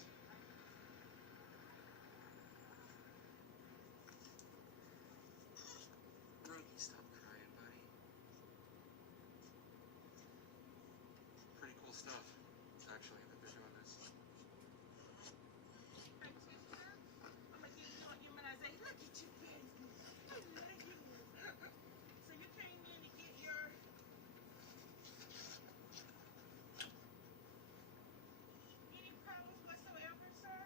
Rogie, stop crying, buddy. Pretty cool stuff, actually, that they're doing this. I'm gonna give you an immunization. Look at you, baby. I love you. So you came in to get your. Any problems whatsoever, sir?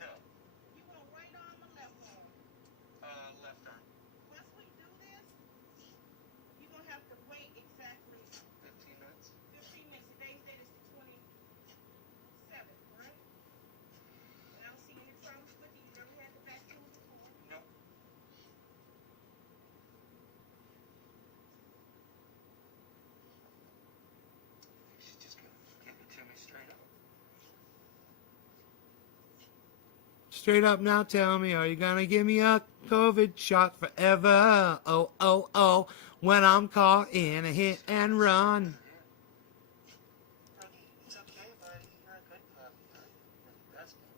No. You want right arm or left arm? Left arm. Once we do this, you're gonna have to wait exactly 15 minutes. 15 minutes. Today's date is the 27th, right? And I don't see any problems with you. You never had the vaccine before. No. She's just gonna give it to me straight up. Straight up now, tell me, are you gonna give me a COVID shot forever? Oh, oh, oh, when I'm caught in a hit and run. It's okay, buddy. You're a good puppy. You're the best puppy.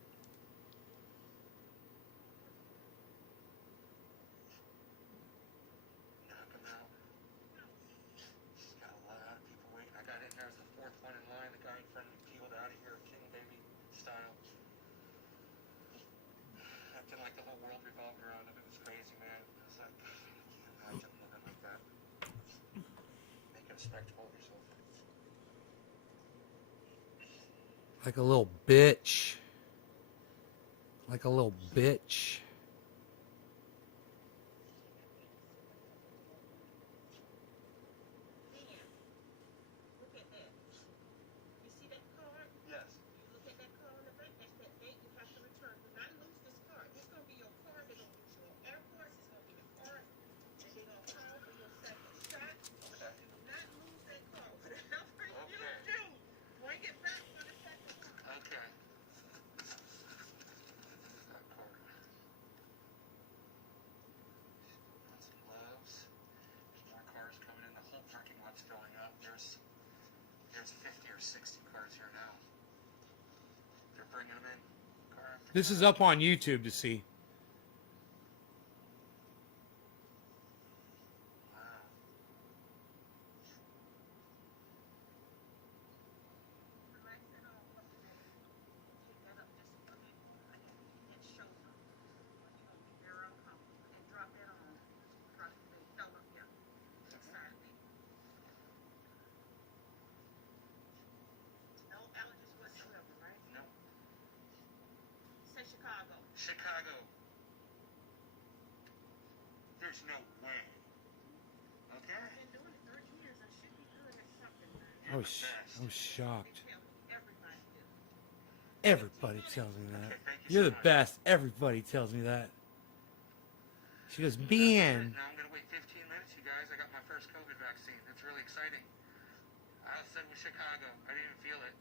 Knock him out. She's got a lot of people waiting. I got in there as the fourth one in line. The guy in front of me peeled out of here, king baby style. Acting like the whole world revolved around him. It was crazy, man. I was like, I can't imagine living like that. Making a spectacle of yourself. Like a little bitch. Like a little bitch. Look at that. You see that card? Yes. You look at that card on the back, that's that date you have to return. Do not lose this card. This is going to be your card. They're going to put you on airports. It's going to be the card. And they're going to call for your second shot. Okay. Do not lose that card. Whatever you Okay. do, bring it back for the second shot. Okay. That card. Got some gloves. There's more cars coming in. The whole parking lot's filling up. There's 50 or 60 cars here now. They're bringing them in. Car after This car. is up on YouTube to see. Wow. Relax it off. Pick that up just a bit. That shoulder. You're going to be very uncomfortable. And drop that on. Drop the elbow here. Inside of it. No allergies whatsoever, right? No. Say Chicago. Chicago. There's no way. Okay. I've been doing it 30 years. I should be good at something, man. I was shocked. Tell me, everybody do. Everybody tells me that. Okay, thank you You're so the much. best. Everybody tells me that. She goes, man. Now I'm going to wait 15 minutes, you guys. I got my first COVID vaccine. It's really exciting. I said with Chicago. I didn't even feel it.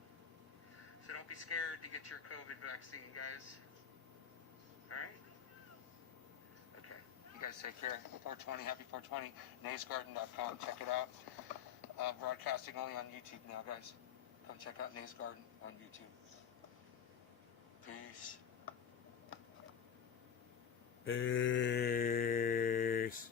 So don't be scared to get your COVID vaccine, guys. All right? Okay. You guys take care. 420, happy 420. NaysGarden.com. Check it out. Broadcasting only on YouTube now, guys. Come check out Nays Garden on YouTube. Peace. Peace.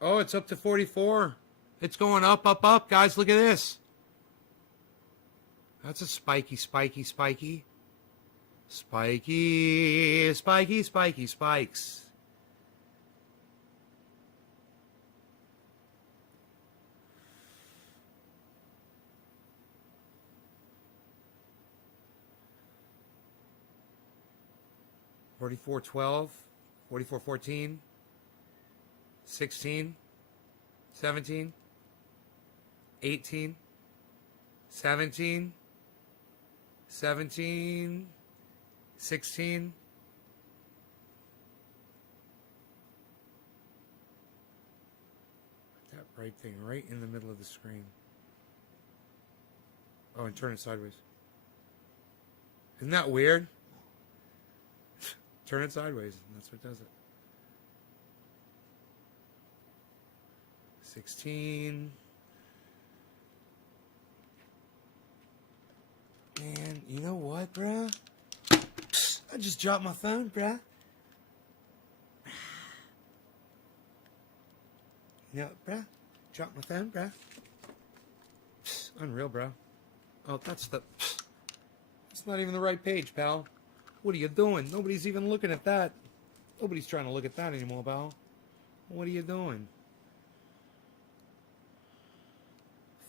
Oh, it's up to 44. It's going up, up, up. Guys, look at this. That's a spiky, spiky, spiky. Spiky, spiky, spiky, spikes. $44.12, $44.14, 16, 17, 18, 17, 17, 16, right thing, right in the middle of the screen. Oh, and turn it sideways. Isn't that weird? Turn it sideways. That's what does it. 16. Man, you know what, bruh? I just dropped my phone, bruh. You know, bruh? Dropped my phone, bruh. Unreal, bro. Oh, that's not even the right page, pal. What are you doing? Nobody's even looking at that. Nobody's trying to look at that anymore, pal. What are you doing?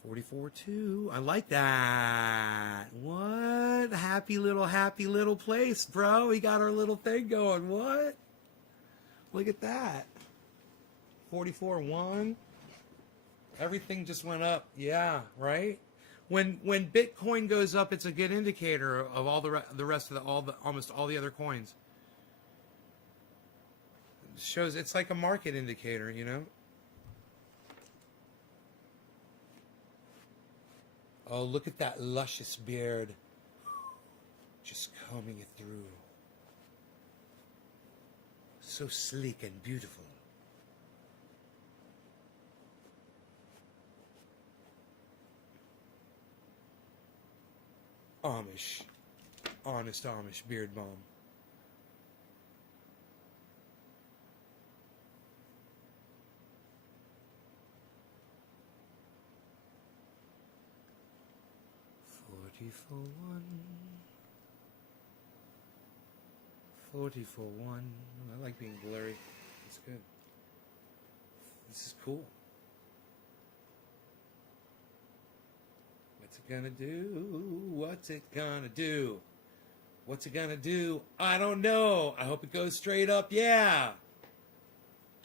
44.2. I like that. What? Happy little place, bro. We got our little thing going. What? Look at that. 44.1. Everything just went up. Yeah, right? When Bitcoin goes up, it's a good indicator of all the rest of almost all the other coins. It shows it's like a market indicator, you know? Oh, look at that luscious beard. Just combing it through. So sleek and beautiful. Amish. Honest Amish beard balm. For one. 40 for one. I like being blurry. It's good. This is cool. What's it gonna do? What's it gonna do? What's it gonna do? I don't know. I hope it goes straight up. Yeah.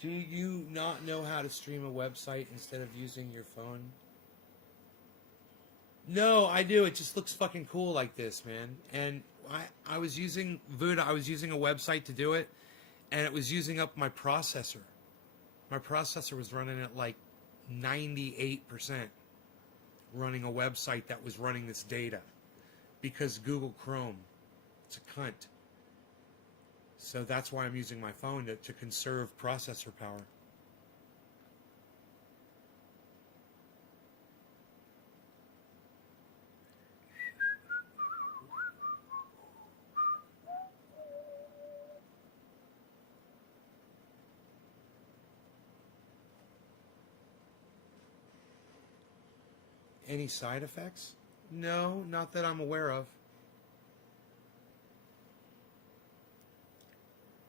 Do you not know how to stream a website instead of using your phone? No, I do. It just looks fucking cool like this, man. And I was using Voodoo. I was using a website to do it, and it was using up my processor. My processor was running at like 98%, running a website that was running this data, because Google Chrome, it's a cunt. So that's why I'm using my phone to conserve processor power. Any side effects? No, not that I'm aware of.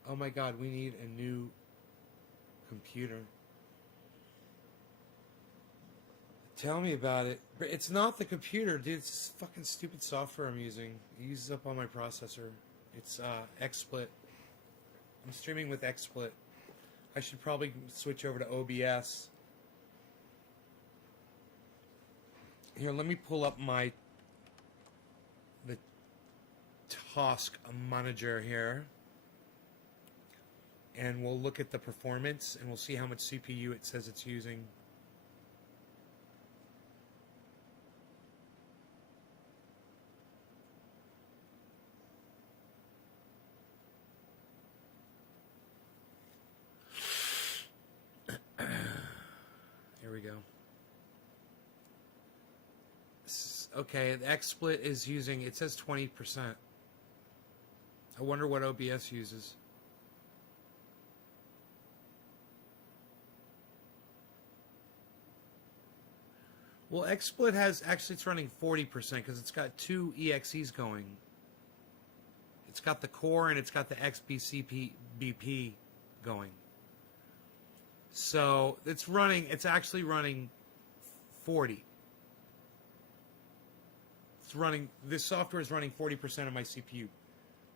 Oh my God, we need a new computer. Tell me about it. It's not the computer, dude. It's fucking stupid software I'm using. It uses up all my processor. It's XSplit. I'm streaming with XSplit. I should probably switch over to OBS. Here, let me pull up the task manager here, and we'll look at the performance, and we'll see how much CPU it says it's using. Here we go. Okay, the XSplit is using, it says 20%. I wonder what OBS uses. Well, XSplit has, actually it's running 40% because it's got two EXEs going. It's got the core and it's got the XBCP going. So it's actually running 40. This software is running 40% of my CPU,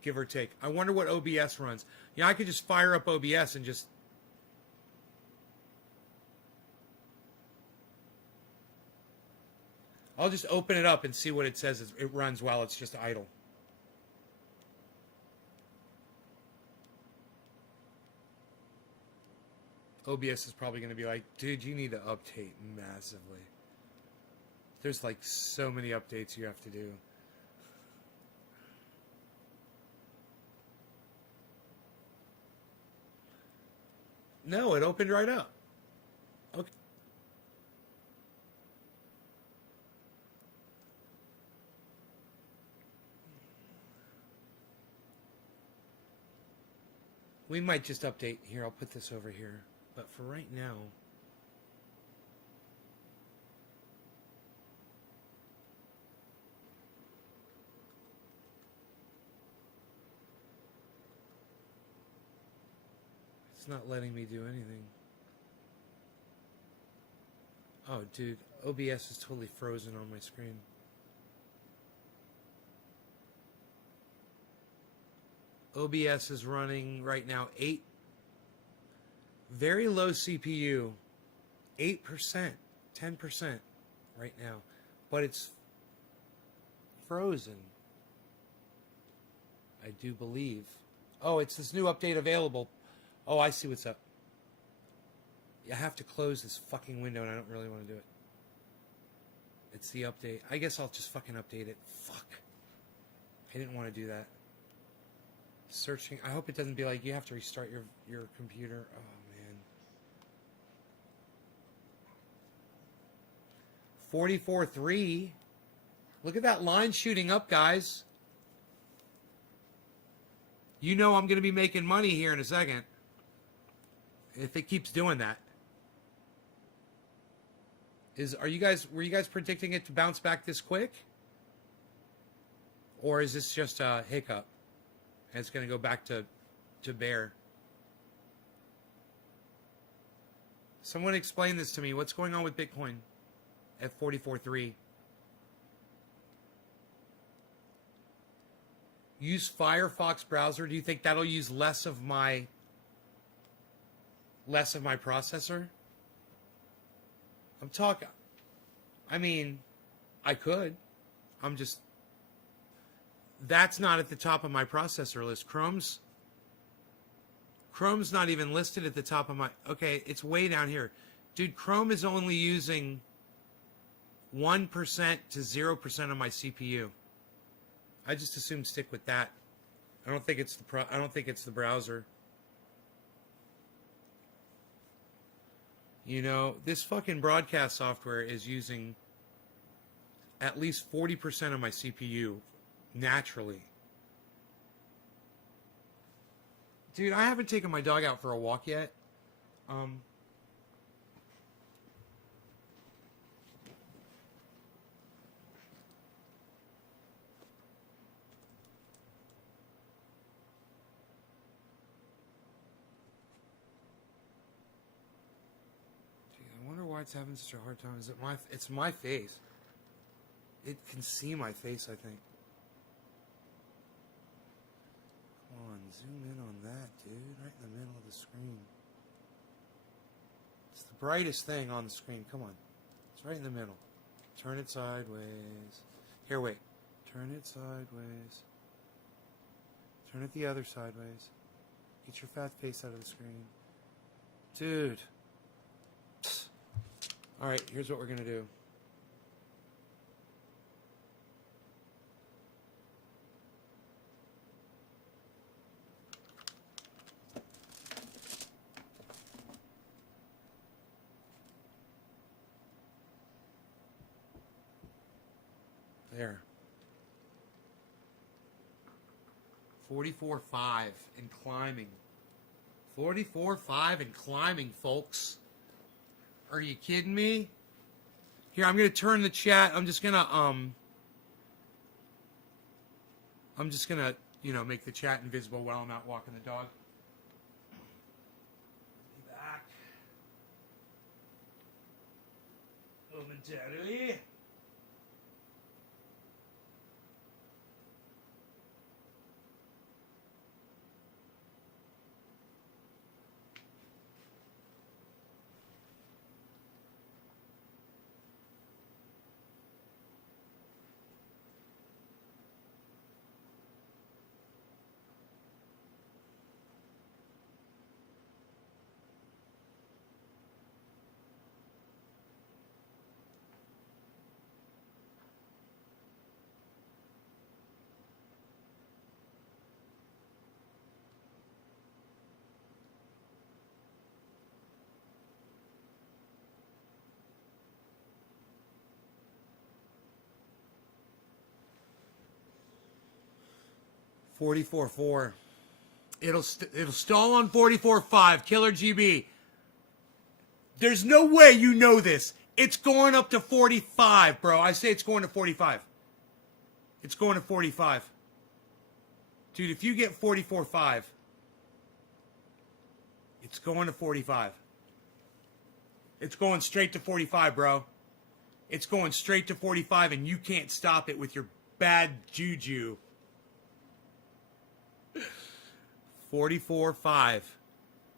give or take. I wonder what OBS runs. Yeah, I could just fire up OBS and just... I'll just open it up and see what it says it runs while it's just idle. OBS is probably going to be like, dude, you need to update massively. There's like so many updates you have to do. No, it opened right up. Okay. We might just update here. I'll put this over here. But for right now, it's not letting me do anything. Oh, dude, OBS is totally frozen on my screen. OBS is running right now 8, very low CPU, 8%, 10% right now, but it's frozen, I do believe. Oh, it's this new update available. Oh, I see what's up. I have to close this fucking window and I don't really want to do it. It's the update. I guess I'll just fucking update it. Fuck. I didn't want to do that. Searching. I hope it doesn't be like you have to restart your computer. Oh, man. 44.3. Look at that line shooting up, guys. You know I'm going to be making money here in a second. If it keeps doing that. Were you guys predicting it to bounce back this quick? Or is this just a hiccup? And it's going to go back to bear. Someone explain this to me. What's going on with Bitcoin at 44.3? Use Firefox browser. Do you think that'll use less of my processor? I'm talking. I mean, I could. I'm just. That's not at the top of my processor list. Chrome's not even listed at the top of my. Okay, it's way down here, dude. Chrome is only using 1% to 0% of my CPU. I just assume stick with that. I don't think it's the browser. You know, this fucking broadcast software is using at least 40% of my CPU naturally. Dude, I haven't taken my dog out for a walk yet. I wonder why it's having such a hard time. Is it it's my face. It can see my face, I think. Come on, zoom in on that, dude. Right in the middle of the screen. It's the brightest thing on the screen. Come on. It's right in the middle. Turn it sideways. Here, wait. Turn it sideways. Turn it the other sideways. Get your fat face out of the screen. Dude. Alright, here's what we're going to do. There. 44.5 and climbing. 44.5 and climbing, folks. Are you kidding me? Here, I'm going to turn the chat. I'm just going to, you know, make the chat invisible while I'm out walking the dog. Be back. Momentarily. 44.4. It'll stall on 44.5. Killer GB. There's no way you know this. It's going up to 45, bro. I say it's going to 45. It's going to 45. Dude, if you get 44.5, it's going to 45. It's going straight to 45, bro. It's going straight to 45, and you can't stop it with your bad juju. 44.5.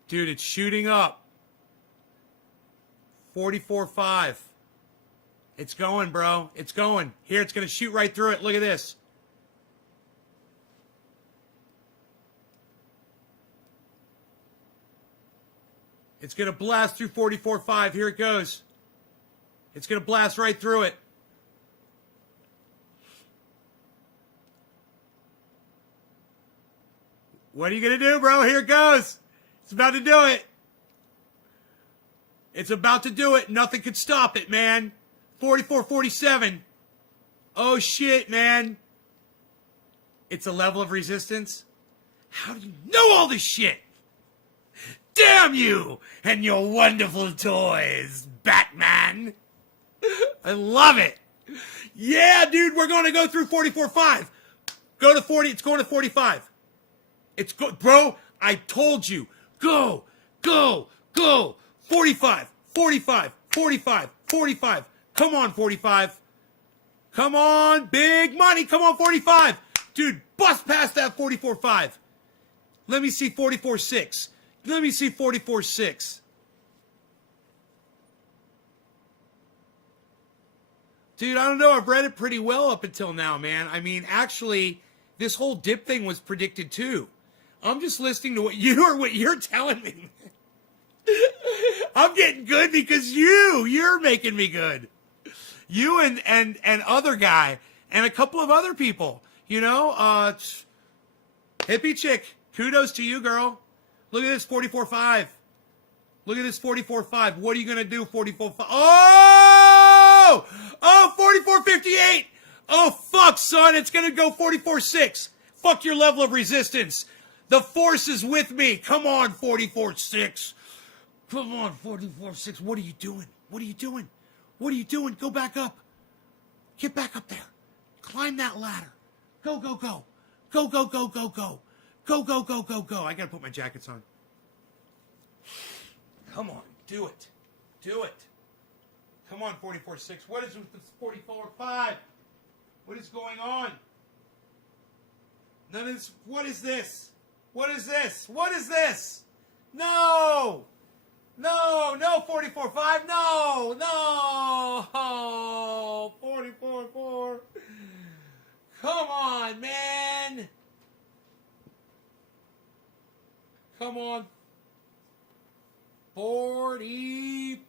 Dude, it's shooting up. 44.5. It's going, bro. It's going. Here, it's going to shoot right through it. Look at this. It's going to blast through 44.5. Here it goes. It's going to blast right through it. What are you going to do, bro? Here it goes. It's about to do it. It's about to do it. Nothing could stop it, man. 44.47. Oh, shit, man. It's a level of resistance. How do you know all this shit? Damn you and your wonderful toys, Batman. I love it. Yeah, dude, we're going to go through 44.5. Go to 40. It's going to 45. It's go, bro, I told you. Go, go, go. 45, 45, 45, 45. Come on, 45. Come on, big money. Come on, 45. Dude, bust past that 44.5. Let me see 44.6. Let me see 44.6. Dude, I don't know. I've read it pretty well up until now, man. I mean, actually, this whole dip thing was predicted too. I'm just listening to what you're telling me. I'm getting good because you're making me good. You and other guy and a couple of other people, you know, hippie chick. Kudos to you, girl. Look at this 44.5. Look at this 44.5. What are you going to do 44.5? Oh! Oh, 44.58. Oh, fuck, son. It's going to go 44.6. Fuck your level of resistance. The force is with me. Come on, 44.6. Come on, 44.6. What are you doing? What are you doing? What are you doing? Go back up. Get back up there. Climb that ladder. Go, go, go. Go, go, go, go, go. Go, go, go, go, go. I got to put my jackets on. Come on. Do it. Do it. Come on, 44.6. What is with this 44.5? What is going on? None of this. What is this? What is this? What is this? No! No, no, 44.5. No, no. 44.4. Come on, man. Come on. 45.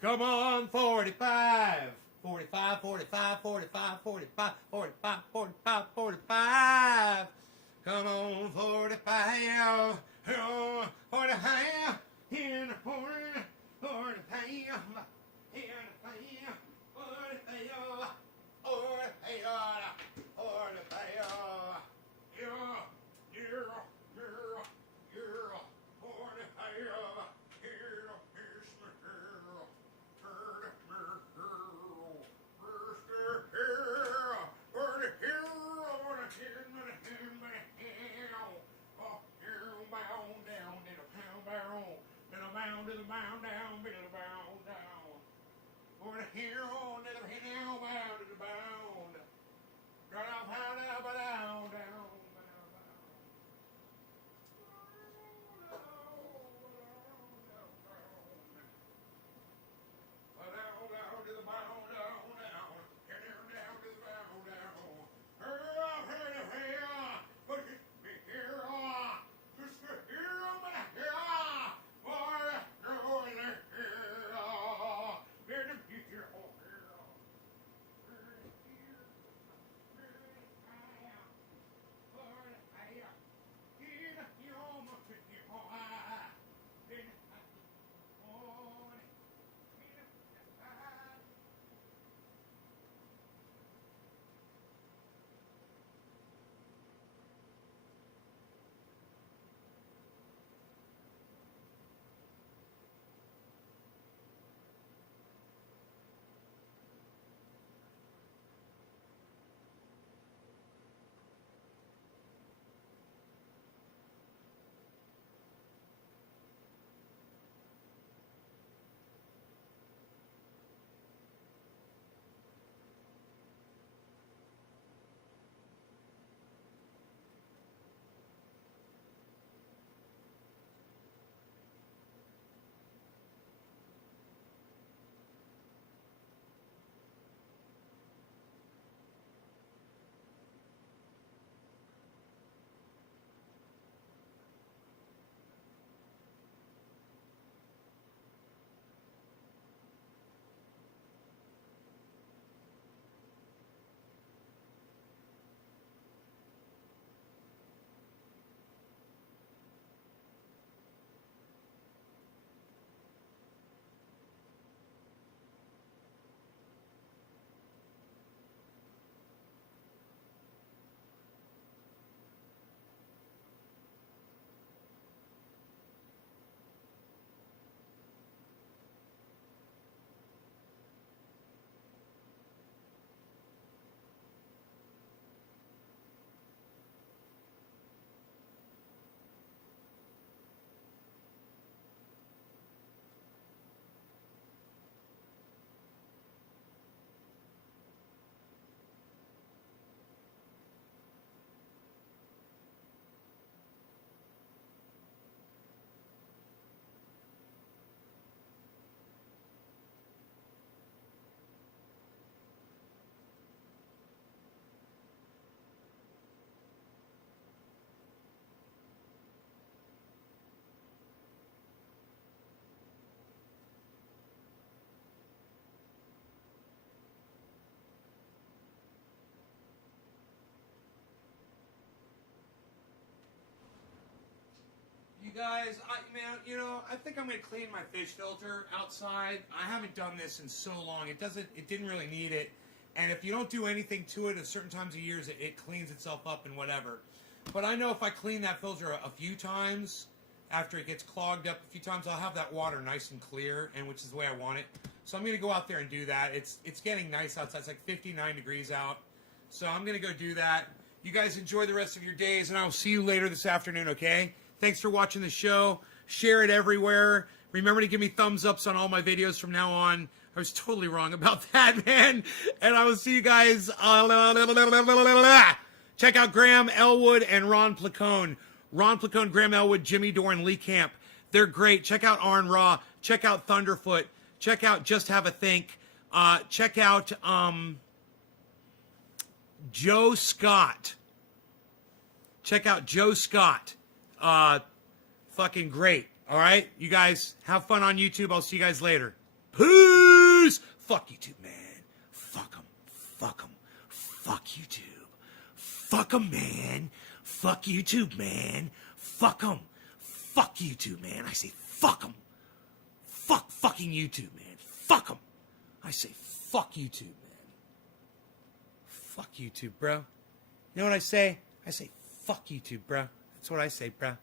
Come on, 45. 45, 45, 45, 45, 45, 45, 45. Come on, 45. 45. In the 45. 45. You guys, I think I'm gonna clean my fish filter outside. I haven't done this in so long. It didn't really need it. And if you don't do anything to it at certain times of years, it cleans itself up and whatever. But I know if I clean that filter a few times, after it gets clogged up a few times, I'll have that water nice and clear, and which is the way I want it. So I'm gonna go out there and do that. It's getting nice outside. It's like 59 degrees out. So I'm gonna go do that. You guys enjoy the rest of your days, and I'll see you later this afternoon, okay? Thanks for watching the show. Share it everywhere. Remember to give me thumbs ups on all my videos from now on. I was totally wrong about that, man. And I will see you guys. Check out Graham Elwood and Ron Placone. Ron Placone, Graham Elwood, Jimmy Dorn, Lee Camp. They're great. Check out Arn Raw. Check out Thunderfoot. Check out Just Have a Think. Check out Joe Scott. Check out Joe Scott. Fucking great. All right, you guys have fun on YouTube. I'll see you guys later. Peace. Fuck YouTube, man. Fuck them. Fuck them. Fuck YouTube. Fuck them, man. Fuck YouTube, man. Fuck them. Fuck YouTube, man. I say fuck them. Fuck fucking YouTube, man. Fuck them. I say fuck YouTube, man. Fuck YouTube, bro. You know what I say? I say fuck YouTube, bro. That's what I say, bro.